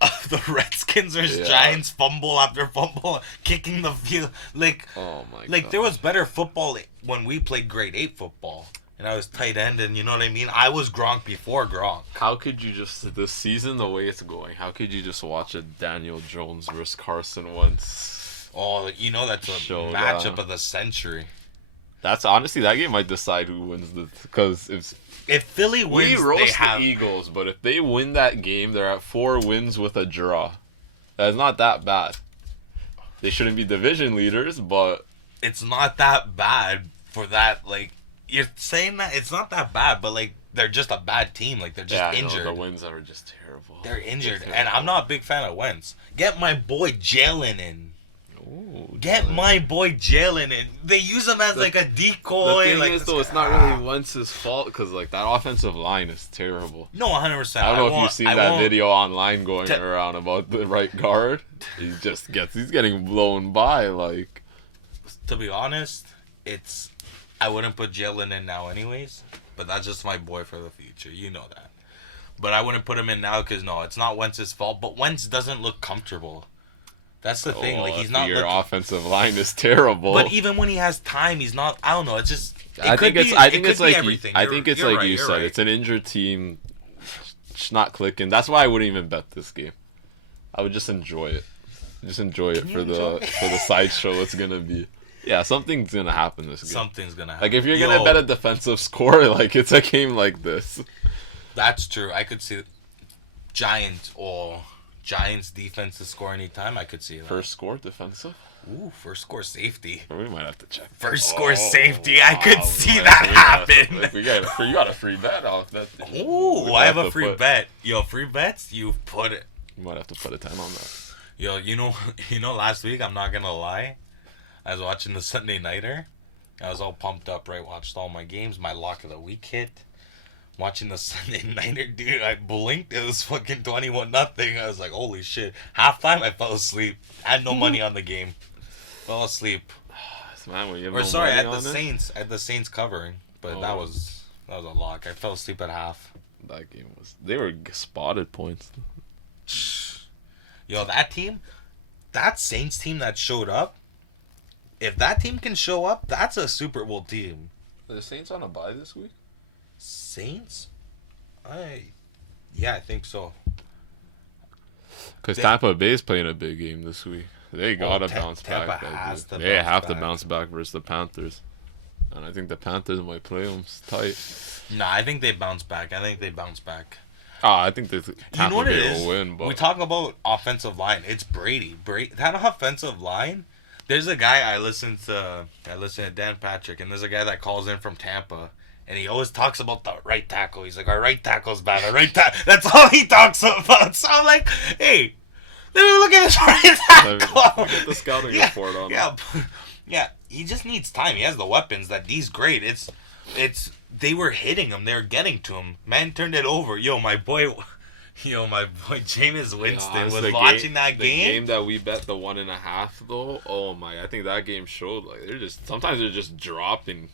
of the Redskins versus Giants fumble after fumble, kicking the field? Like, oh my like God. There was better football when we played grade 8 football. And I was tight end, and you know what I mean? I was Gronk before Gronk. How could you just, this season, the way it's going, how could you just watch a Daniel Jones versus Carson Wentz? Oh, you know that's a matchup of the century. That's honestly, that game might decide who wins because If Philly we wins, roast they have. the Eagles, but if they win that game, they're at 4 wins with a draw. That's not that bad. They shouldn't be division leaders, but It's not that bad for that. Like, you're saying that it's not that bad, but like they're just a bad team. Like they're just injured. The wins are just terrible. They're injured, and I'm not a big fan of Wentz. Get my boy Jalen in. Ooh, Get my boy Jalen in. They use him as like a decoy. The thing like, is, though, it's not really Wentz's fault because like that offensive line is terrible. No, 100%. I don't know if you've seen that video online going around about the right guard. He's getting blown by. Like, to be honest, I wouldn't put Jalen in now anyways, but that's just my boy for the future. You know that. But I wouldn't put him in now because, no, it's not Wentz's fault. But Wentz doesn't look comfortable. That's the thing. Like, he's not. Your offensive line is terrible. But even when he has time, he's not. I don't know. It's just. I think it's like you You're said. right. It's an injured team. It's not clicking. That's why I wouldn't even bet this game. I would just enjoy it. Just enjoy it for the sideshow it's gonna be. Yeah, something's gonna happen this game. Something's gonna happen. Like if you're gonna bet a defensive score, like it's a game like this. That's true. I could see Giants defense to score anytime. I could see that. First score defensive. Ooh, first score safety. We might have to check. First score safety. I could see that happen. You got a free bet off that. Ooh, I have a free bet. Yo, free bets. You put it. You might have to put a 10 on that. Yo, you know, last week, I'm not gonna lie, I was watching the Sunday Nighter. I was all pumped up, right? Watched all my games. My lock of the week hit. Watching the Sunday Nighter, dude, I blinked. It was fucking 21-0. I was like, holy shit. Halftime, I fell asleep. I had no money on the game. Fell asleep. Man, I had the Saints covering, but that was a lock. I fell asleep at half. That game they were spotted points. Yo, that Saints team that showed up, if that team can show up, that's a Super Bowl team. Are the Saints on a bye this week? Saints? Yeah, I think so. Because Tampa Bay is playing a big game this week. They gotta bounce back. They have to bounce back versus the Panthers. And I think the Panthers might play them tight. Nah, I think they bounce back. I think Tampa Bay will win. But we talk about offensive line. It's Brady. That offensive line. There's a guy I listen to Dan Patrick, and there's a guy that calls in from Tampa, and he always talks about the right tackle. He's like, our right tackle's bad. Our right tackle. That's all he talks about. So I'm like, hey, let me look at his right tackle. Get the scouting report on him. Yeah. He just needs time. He has the weapons. He's great. They were hitting him. They were getting to him. Man turned it over. My boy Jameis Winston was watching that game. The game that we bet the 1.5 though. Oh my! I think that game showed sometimes they're just dropping.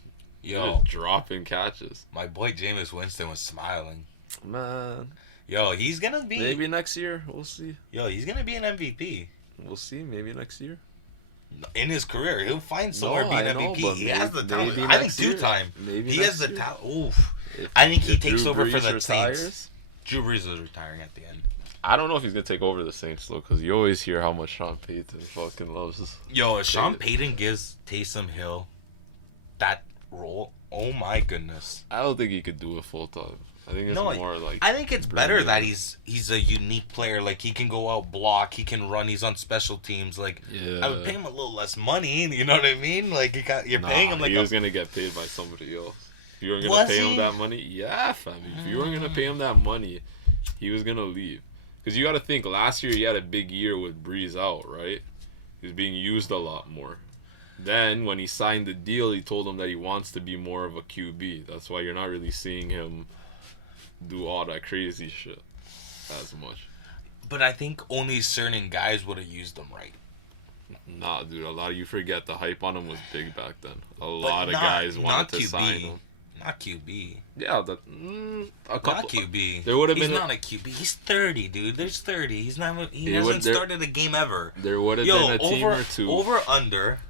Dropping catches. My boy Jameis Winston was smiling. Man. He's gonna be. Maybe next year. We'll see. He's gonna be an MVP. We'll see. Maybe next year. In his career, he'll find somewhere being MVP. He has the talent. I think 2 time. Maybe he has the talent. Oof. I think he takes over for the Saints. Drew Brees is retiring at the end. I don't know if he's gonna take over the Saints though, because you always hear how much Sean Payton fucking loves this. If Sean Payton gives Taysom Hill that role, oh my goodness. I don't think he could do it full time. I think it's more like. I think it's better that he's a unique player. Like, he can go out block, he can run, he's on special teams. Like, I would pay him a little less money. You know what I mean? Like, you're paying him like. He was gonna get paid by somebody else. If you weren't gonna pay him that money, fam. If you weren't gonna pay him that money, he was gonna leave. Because you got to think, last year he had a big year with Breeze out, right? He was being used a lot more. Then when he signed the deal, he told him that he wants to be more of a QB. That's why you're not really seeing him do all that crazy shit as much. But I think only certain guys would have used him right. Nah, dude, you forget the hype on him was big back then. A lot of guys wanted to sign him. Not QB. Yeah, a couple. Not QB. There would have been. He's not a QB. He's 30, dude. There's 30. He hasn't started a game ever. There would have been a team or two. Over under.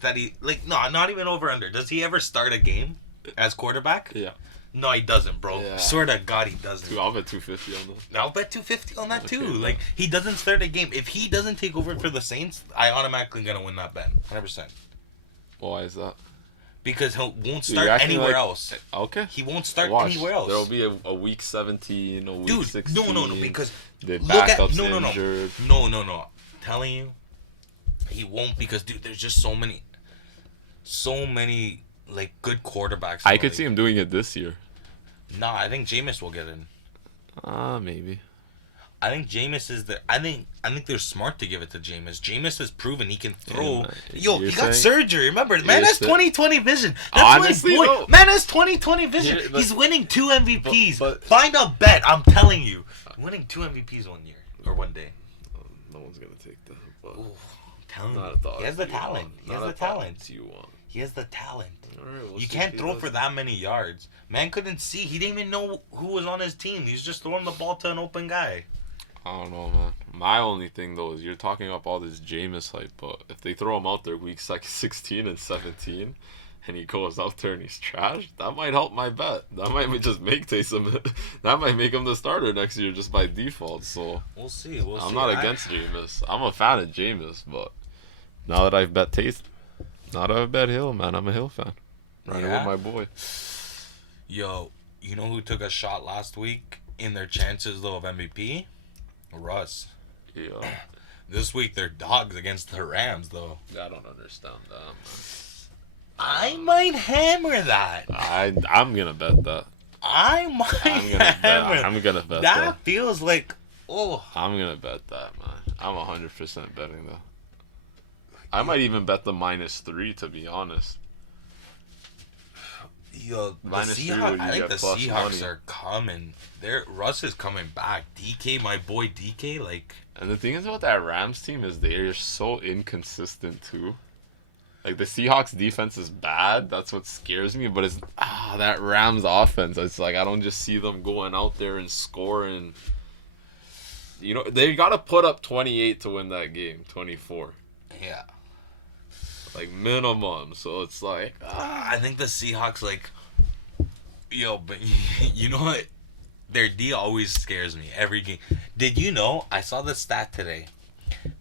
That he not even over under. Does he ever start a game as quarterback? Yeah. No, he doesn't, bro. Yeah. Swear to God, he doesn't. I'll bet 250 on that. I'll bet 250 on that too. Like, he doesn't start a game. If he doesn't take over for the Saints, I automatically gonna win that bet, 100%. Why is that? because he won't You're start acting anywhere like- else. Okay. He won't start Watch. anywhere else. There'll be a week 17, a week Dude, 16. no, because the look at backup's no, injured. no. I'm telling you, he won't because dude, there's just so many like good quarterbacks. I could see him doing it this year. Nah, I think Jameis will get in. Maybe. I think Jameis is the. I think they're smart to give it to Jameis. Jameis has proven he can throw. Yo, he got surgery. Remember, man has 20/20 vision. That's Honestly, my boy. though, Man has 20/20 vision. Yeah, but- He's winning 2 MVPs. but- Find a bet. I'm telling you, winning 2 MVPs one year or one day. No one's gonna take that. But Ooh, I'm telling not you, a thought. he has the talent. He has the talent. You want? He has the talent. All right, we'll You see can't if he throw does. for that many yards. Man couldn't see. He didn't even know who was on his team. He's just throwing the ball to an open guy. I don't know, man. My only thing though is you're talking up all this Jameis hype, but if they throw him out there weeks like 16 and 17, and he goes out there and he's trash, that might help my bet. That might just make Taysom. That might make him the starter next year just by default. So We'll see. I'm not against Jameis. I'm a fan of Jameis, but now that I've bet Taysom, now that I've bet Hill, man, I'm a Hill fan. Right with my boy. Yo, you know who took a shot last week in their chances though of MVP? Russ. Yeah. This week they're dogs against the Rams though. I don't understand that, man. I might hammer that. I'm gonna bet that. I might hammer. I'm gonna bet that. that. Feels like I'm gonna bet that, man. I'm 100% betting that. I might even bet the -3 to be honest. Yo, the -3 Seahawks. would I you think get the plus Seahawks money. are coming. Russ is coming back. DK, my boy DK, like. And the thing is about that Rams team is they're so inconsistent too. Like the Seahawks defense is bad. That's what scares me. But it's that Rams offense. It's like I don't just see them going out there and scoring. You know they gotta put up 28 to win that game. 24. Yeah. Like minimum. So it's like I think the Seahawks like. Yo, but you know what? Their D always scares me every game. Did you know? I saw the stat today.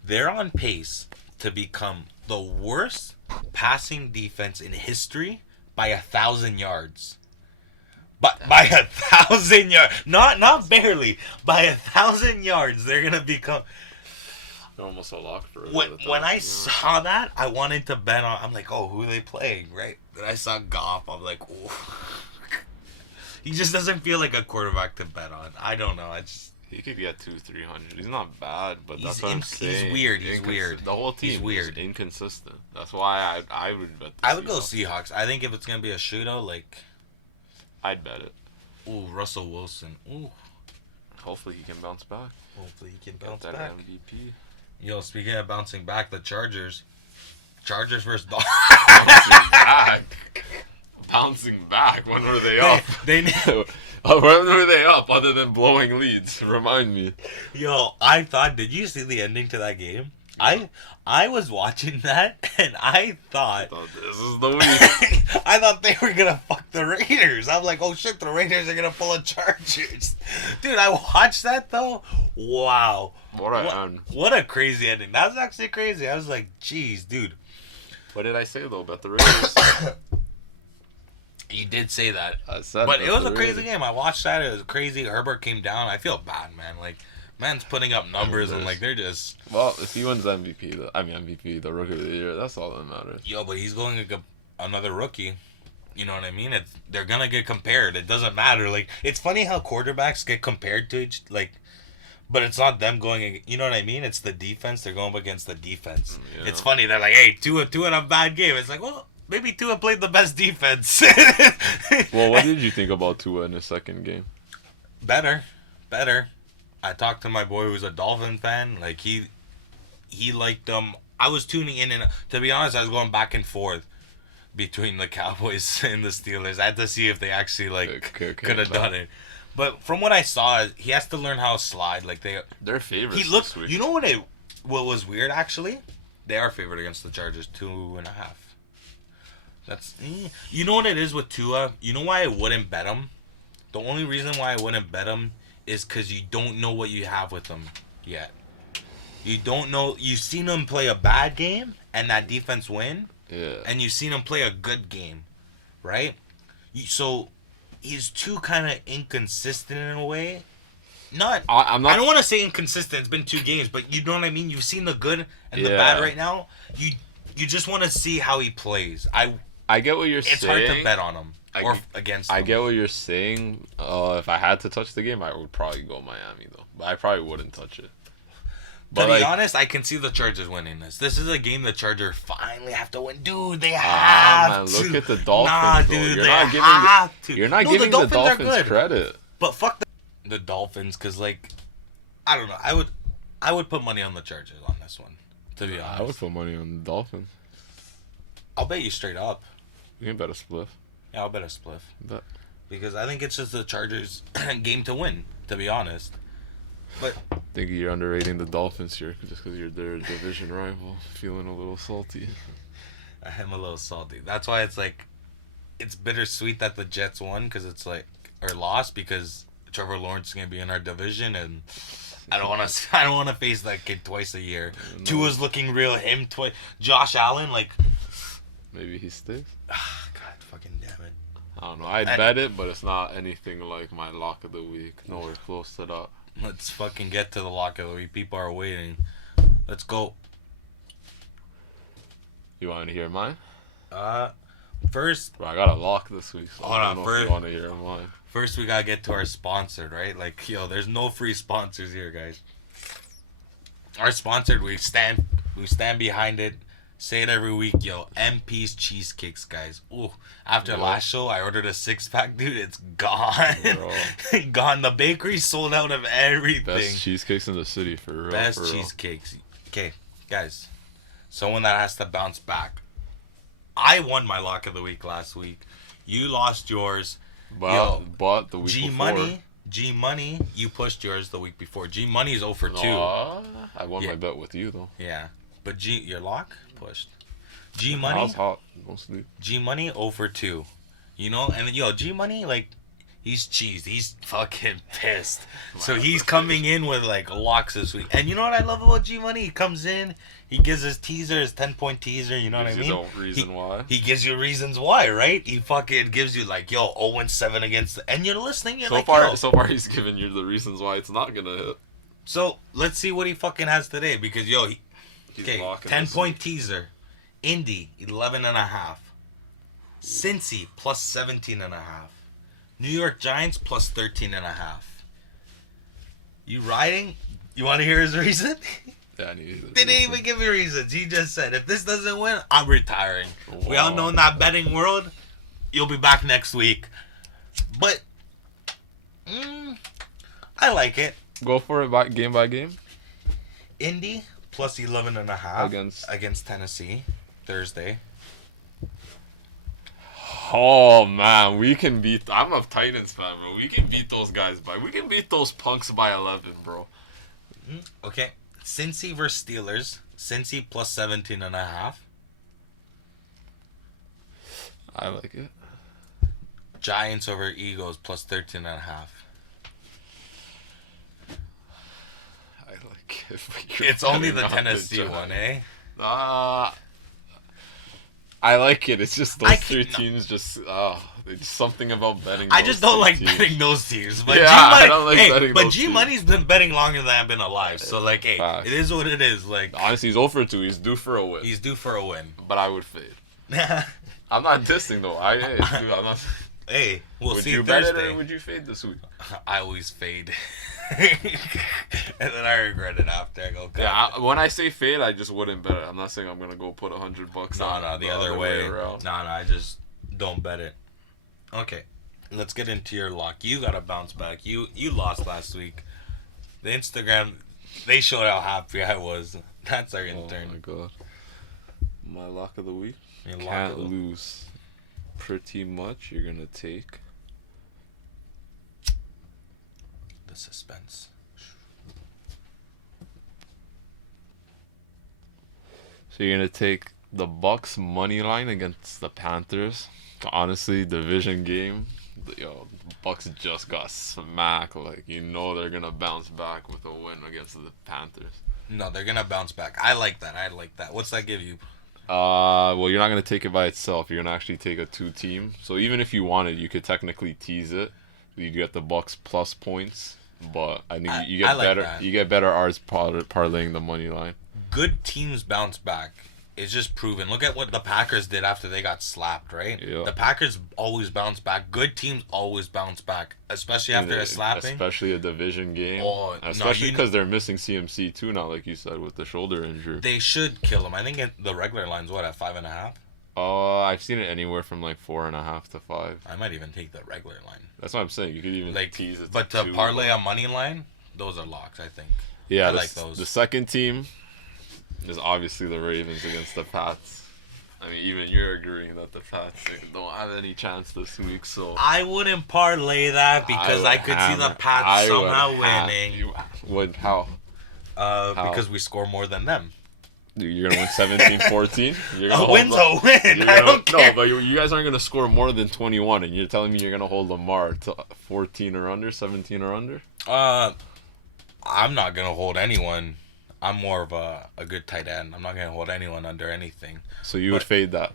They're on pace to become the worst passing defense in history by 1,000 yards. But by 1,000 yards, not barely, by 1,000 yards, they're gonna become. they're almost a lock for it. When I saw that, I wanted to bet on. I'm like, oh, who are they playing, right? Then I saw Goff. I'm like, ooh. He just doesn't feel like a quarterback to bet on. I don't know. He could get 200-300. He's not bad, but He's that's what I'm saying. He's weird. He's weird. The whole team He's weird. is inconsistent. That's why I would bet. I would go Seahawks. I think if it's gonna be a shootout, like, I'd bet it. ooh, Russell Wilson. Ooh, Hopefully he can bounce back. hopefully he can Get bounce that back. MVP. Yo, speaking of bouncing back, the Chargers versus Dolphins. Bouncing back. Bouncing back. When were they up? They When were they up? Other than blowing leads, remind me. Yo, I thought. Did you see the ending to that game? I was watching that and I thought. This is the week. I thought they were gonna fuck the Raiders. I'm like, oh shit, the Raiders are gonna pull a Chargers. Dude, I watched that though. Wow. What a crazy ending. That was actually crazy. I was like, jeez, dude. What did I say though? Bet the Raiders. You did say that. I said, but bet it was the a crazy Raiders. game. I watched that. It was crazy. Herbert came down. I feel bad, man. Like, man's putting up numbers and like they're just. Well, if he wins MVP, the Rookie of the Year, that's all that matters. Yo, but he's going against another rookie. You know what I mean? They're gonna get compared. It doesn't matter. Like, it's funny how quarterbacks get compared to but it's not them going. You know what I mean? It's the defense. They're going up against the defense. Yeah. It's funny. They're like, hey, Tua in a bad game. It's like, well, maybe Tua played the best defense. Well, what did you think about Tua in the second game? Better. I talked to my boy who's a Dolphin fan. Like, he liked them. I was tuning in, and to be honest, I was going back and forth between the Cowboys and the Steelers. I had to see if they actually could have done it. But from what I saw, he has to learn how to slide. Like, They're favorites. he looked. This week. You know what was weird actually? They are favored against the Chargers 2.5. That's you know what it is with Tua. You know why I wouldn't bet him? The only reason why I wouldn't bet him is because you don't know what you have with him yet. You don't know. You've seen him play a bad game and that defense win, Yeah. and you've seen him play a good game right? So he's too kind of inconsistent in a way. I'm not. I don't want to say inconsistent. It's been 2 games, but you know what I mean. You've seen the good and the bad right now. You just want to see how he plays. I get what you're saying. It's hard to bet on him or against him. I get what you're saying. If I had to touch the game, I would probably go Miami though. But I probably wouldn't touch it. But to be honest, I can see the Chargers winning this. This is a game the Chargers finally have to win. Dude, they have to. Look at the Dolphins. Nah, dude, You're not giving the Dolphins credit. But fuck the Dolphins, because, like, I don't know. I would put money on the Chargers on this one, to be honest. I would put money on the Dolphins. I'll bet you straight up. You can bet a spliff. Yeah, I'll bet a spliff. Bet. Because I think it's just the Chargers' game to win, to be honest. But I think you're underrating the Dolphins here just because you're their division rival. Feeling a little salty. I am a little salty. That's why it's like, it's bittersweet that the Jets won or lost because Trevor Lawrence is gonna be in our division, and I don't want to face that kid twice a year. No. Tua's looking real. Him twice. Josh Allen, like, maybe he stays. God, fucking damn it. I don't know. I'd bet it, but it's not anything like my lock of the week. Nowhere close to that. Let's fucking get to the lock of the week. People are waiting. Let's go. You want to hear mine? First. Bro, I got a lock this week, so hold I don't on, know if you want to hear mine. First, we gotta get to our sponsored, right? Like, yo, there's no free sponsors here, guys. Our sponsored, we stand behind it. Say it every week, yo. MP's Cheesecakes, guys. Ooh, after last show, I ordered a 6-pack, dude. It's gone. Gone. The bakery sold out of everything. Best cheesecakes in the city, for real. Best cheesecakes. Okay, guys. Someone that has to bounce back. I won my lock of the week last week. You lost yours. But the week before. G Money, you pushed yours the week before. G Money's 0 for 2. I won my bet with you, though. Yeah. But your lock pushed. G Money. I was hot. Mostly. G Money 0 for 2. You know, and G Money, like, he's cheesed. He's fucking pissed. So he's coming in with, like, locks this week. And you know what I love about G Money? He comes in, he gives his teaser, his 10-point teaser, you know what I mean? Why. He gives you reasons why, right? He fucking gives you, like, yo, 0-7 against and you're listening, you're so far he's giving you the reasons why it's not gonna hit. So, let's see what he fucking has today, because, yo, he's 10-point teaser. Indy, 11.5. Cincy, plus 17.5. New York Giants, plus 13.5. You riding? You want to hear his reason? Yeah, I need They didn't even give me reasons. He just said, if this doesn't win, I'm retiring. Wow. We all know in that betting world, you'll be back next week. But, I like it. Go for it game by game. Indy, plus 11.5 against Tennessee, Thursday. Oh, man, we can beat... I'm a Titans fan, bro. We can beat those guys we can beat those punks by 11, bro. Okay. Cincy versus Steelers. Cincy plus 17.5. I like it. Giants over Eagles plus 13.5. I like it. It's only the Tennessee one, eh? I like it. It's just those 3 teams just there's something about betting. I just don't like betting those teams. But yeah, I don't like betting but those G Money's been betting longer than I've been alive. So like, hey, Fact. It is what it is. Like, honestly, he's 0 for 2. He's due for a win. He's due for a win. But I would fade. I'm not dissing though. I'm not. Hey, we'll see. Would you bet it or would you fade this week? I always fade. And then I regret it after. I go, God. Yeah, when I say fade, I just wouldn't bet it. I'm not saying I'm gonna go put $100 on. No, the other way around. No, I just don't bet it. Okay, let's get into your lock. You gotta bounce back. You lost last week. The Instagram, they showed how happy I was. That's our intern. Oh my God. My lock of the week. Your Can't lose. Pretty much, you're gonna take the suspense. So you're gonna take the Bucks money line against the Panthers. Honestly, division game. Bucks just got smacked. Like, they're gonna bounce back with a win against the Panthers. No, they're gonna bounce back. I like that. What's that give you? Well, you're not gonna take it by itself. You're gonna actually take a 2-team. So even if you wanted, you could technically tease it. You get the Bucks plus points, but I think you get I like better. that. You get better odds parlaying the money line. Good teams bounce back. It's just proven. Look at what the Packers did after they got slapped, right? Yeah. The Packers always bounce back. Good teams always bounce back, especially after a slapping. Especially a division game. Oh, especially because they're missing CMC too now, like you said, with the shoulder injury. They should kill him. I think the regular line's what, at 5.5? I've seen it anywhere from like 4.5 to 5. I might even take the regular line. That's what I'm saying. You could even Like tease it. But to 2. parlay a money line, those are locks, I think. Yeah, I like those. The second team is obviously the Ravens against the Pats. I mean, even you're agreeing that the Pats don't have any chance this week, so... I wouldn't parlay that because I could see the Pats somehow winning. You would, how? Because we score more than them. You're going to win 17-14? A win's a win. I don't care. No, but you guys aren't going to score more than 21, and you're telling me you're going to hold Lamar to 14 or under, 17 or under? I'm not going to hold anyone. I'm more of a good tight end. I'm not going to hold anyone under anything. So you would fade that?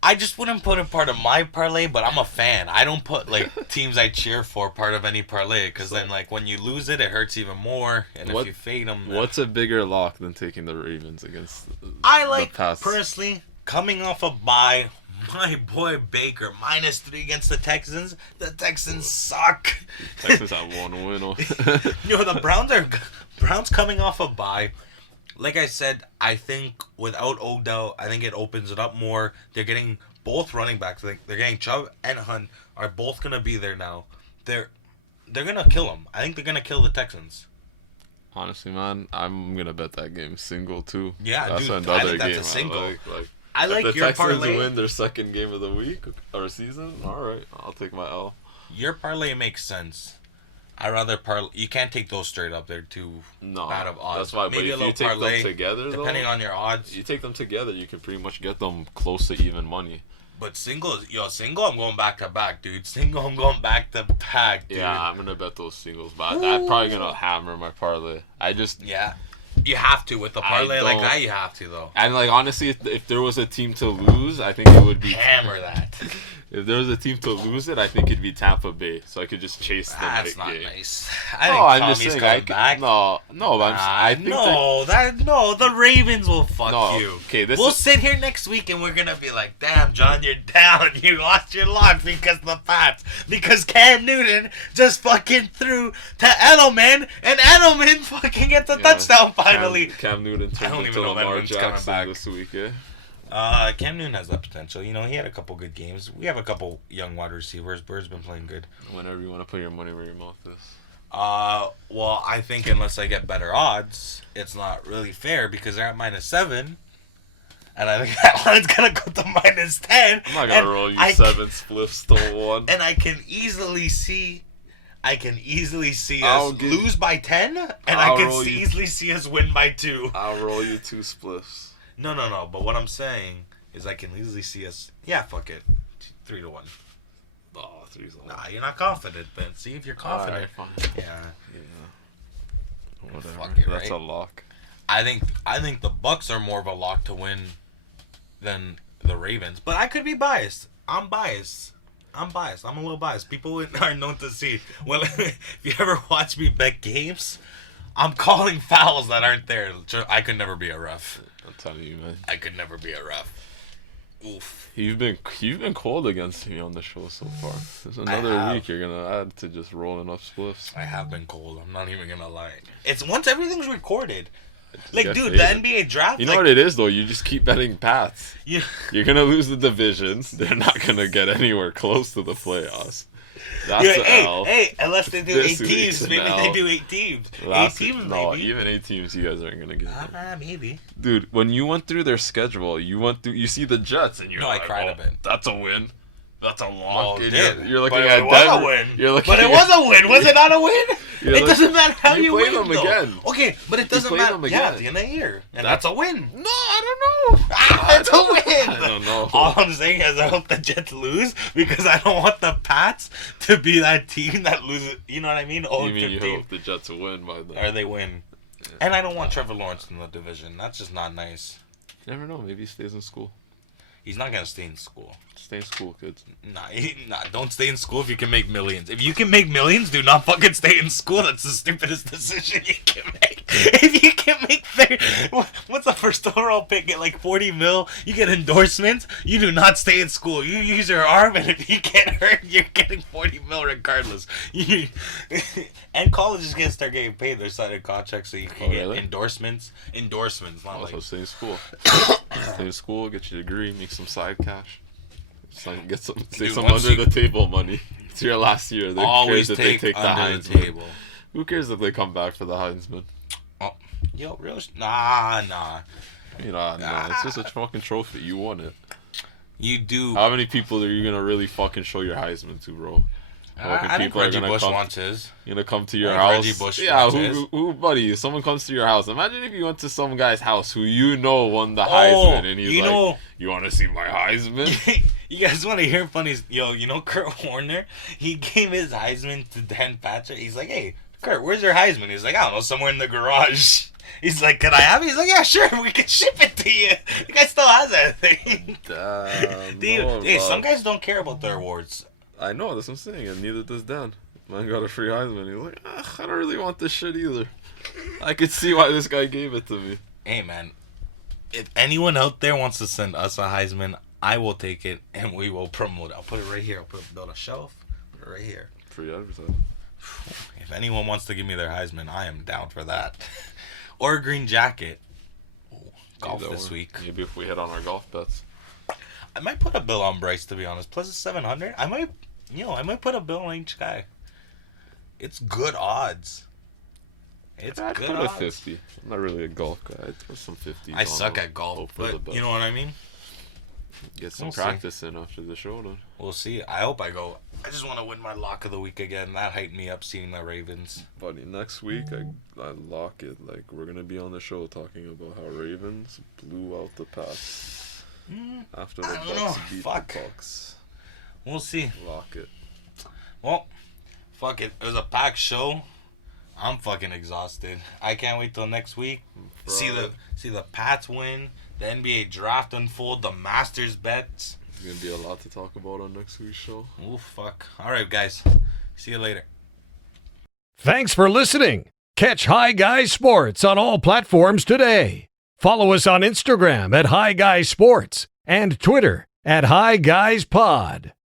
I just wouldn't put it part of my parlay, but I'm a fan. I don't put, like, teams I cheer for part of any parlay, because then, like, when you lose it, it hurts even more, and if you fade them... What's a bigger lock than taking the Ravens against I like, the Pats? personally, coming off a bye, my boy Baker, -3 against the Texans. The Texans suck. Texans have one win. The Browns coming off a bye. Like I said, I think without Odell, I think it opens it up more. They're getting both running backs. They're getting Chubb and Hunt are both gonna be there now. They're gonna kill them. I think they're gonna kill the Texans. Honestly, man, I'm gonna bet that game single too. Yeah, that's dude, another I think that's game a single. I like your the Texans parlay. win their second game of the week or season. All right, I'll take my L. Your parlay makes sense. I rather parlay. You can't take those straight up. They're too bad of odds. That's why. Maybe but a if you take parlay, them together, depending on your odds. you take them together, you can pretty much get them close to even money. But single, I'm going back to back, dude. Single, I'm going back to back, dude. Yeah, I'm gonna bet those singles, but I'm probably gonna hammer my parlay. Yeah. You have to with the parlay like that. You have to though. And like honestly, if there was a team to lose, I think it would be hammer that. If there was a team to lose it, I think it'd be Tampa Bay, so I could just chase them. That's not game. nice. I think Tommy's coming back. No, but I think the Ravens will fuck you. Okay, we'll sit here next week and we're gonna be like, damn, John, you're down. You lost your lock because of the Pats. Because Cam Newton just fucking threw to Edelman, and Edelman fucking gets a touchdown finally. Cam Newton turned into Lamar Jackson this week, yeah. Cam Newton has that potential. You know, he had a couple good games. We have a couple young wide receivers. Bird's been playing good. Whenever you want to put your money where your mouth is. Well, I think unless I get better odds, it's not really fair because they're at -7. And I think that line's going to go to -10. I'm not going to roll you 7 spliffs to 1. And I can easily see us lose by 10, and I can easily see us win by 2. I'll roll you 2 spliffs. No. But what I'm saying is I can easily see us. Yeah, fuck it. 3-1. Oh, 3's a lot. Nah, you're not confident, then. See if you're confident. All right, fine. Yeah. Whatever. Fuck it, That's right? a lock. I think the Bucks are more of a lock to win than the Ravens. But I could be biased. I'm biased. I'm a little biased. People are known to see. Well, if you ever watch me bet games, I'm calling fouls that aren't there. I could never be a ref. I'm telling you, man. I could never be a ref. Oof. You've been cold against me on the show so far. There's another week you're gonna add to just rolling up spliffs. I have been cold. I'm not even gonna lie. It's once everything's recorded. Like, dude, faded. the NBA draft. You know what it is though? You just keep betting Pats. Yeah. You're gonna lose the divisions. They're not gonna get anywhere close to the playoffs. That's an L. Hey, unless they do This 8 teams. week's Maybe an they L. do 8 teams. No, maybe. even 8 teams, you guys aren't gonna get it. Maybe. Dude, when you went through their schedule, you see the Jets, and you're like, I cried a bit. That's a win. That's a lock. Well, You're looking but at it was Denver. a win. But it was a win. Was it not a win? It doesn't matter how you play win, them though. again. Okay, but it doesn't play matter. them Yeah, again. at the end of the year. And that's a win. No, I don't know. It's a win. I don't know. All I'm saying is I hope the Jets lose because I don't want the Pats to be that team that loses. You know what I mean? You mean you hope the Jets will win by then? Or they win. Yeah. And I don't want Trevor Lawrence in the division. That's just not nice. You never know. Maybe he stays in school. He's not gonna stay in school. Stay in school, kids. Nah, don't stay in school if you can make millions. If you can make millions, do not fucking stay in school. That's the stupidest decision you can make. If you can make 30, what's the first overall pick? Get like 40 mil. You get endorsements. You do not stay in school. You use your arm, and if you get hurt, you're getting 40 mil regardless. And colleges can start getting paid. They're signing contracts so you can get endorsements. Endorsements, not Also, like. stay in school. Stay in school, get your degree, make some side cash. Get some, take some under the table money. It's your last year. Who Always cares if take they take the under the Heisman? table. Who cares if they come back for the Heisman? Oh, yo, real? Nah. You know, nah, it's just a fucking trophy. You won it. You do. How many people are you gonna really fucking show your Heisman to, bro? I think Reggie Bush wants his. Gonna come to your house. Reggie Bush yeah, who, buddy? If someone comes to your house, imagine if you went to some guy's house who you know won the Heisman, and he's like, "You want to see my Heisman?" You guys want to hear funny? Yo, you know Kurt Warner? He gave his Heisman to Dan Patrick. He's like, "Hey, Kurt, where's your Heisman?" He's like, "I don't know, somewhere in the garage." He's like, "Can I have it?" He's like, "Yeah, sure, we can ship it to you." The guy still has that thing. Damn. Hey, some guys don't care about their awards. I know, that's what I'm saying, and neither does Dan. Man got a free Heisman. He was like, I don't really want this shit either. I could see why this guy gave it to me. Hey, man, if anyone out there wants to send us a Heisman, I will take it, and we will promote it. I'll put it right here. I'll put it on a shelf. Put it right here. Free advertising. If anyone wants to give me their Heisman, I am down for that. Or a green jacket. Golf this week. Maybe if we hit on our golf bets. I might put a bill on Bryce, to be honest. Plus it's 700. I might put a bill on each guy. It's good odds. It's I'd good put odds. a 50. I'm not really a golf guy. I'd put some 50s. I suck at golf, but you know what I mean? Get some practice in after the show, then. We'll see. I hope I go. I just want to win my lock of the week again. That hyped me up seeing the Ravens. Buddy, next week I lock it. Like, we're going to be on the show talking about how Ravens blew out the Pats after the Bucks beat the Bucks. We'll see. Lock it. Well, fuck it. It was a packed show. I'm fucking exhausted. I can't wait till next week. See the Pats win. The NBA draft unfold. The Masters bets. There's going to be a lot to talk about on next week's show. Oh, fuck. All right, guys. See you later. Thanks for listening. Catch Hi Guys Sports on all platforms today. Follow us on Instagram at Hi Guys Sports and Twitter at Hi Guys Pod.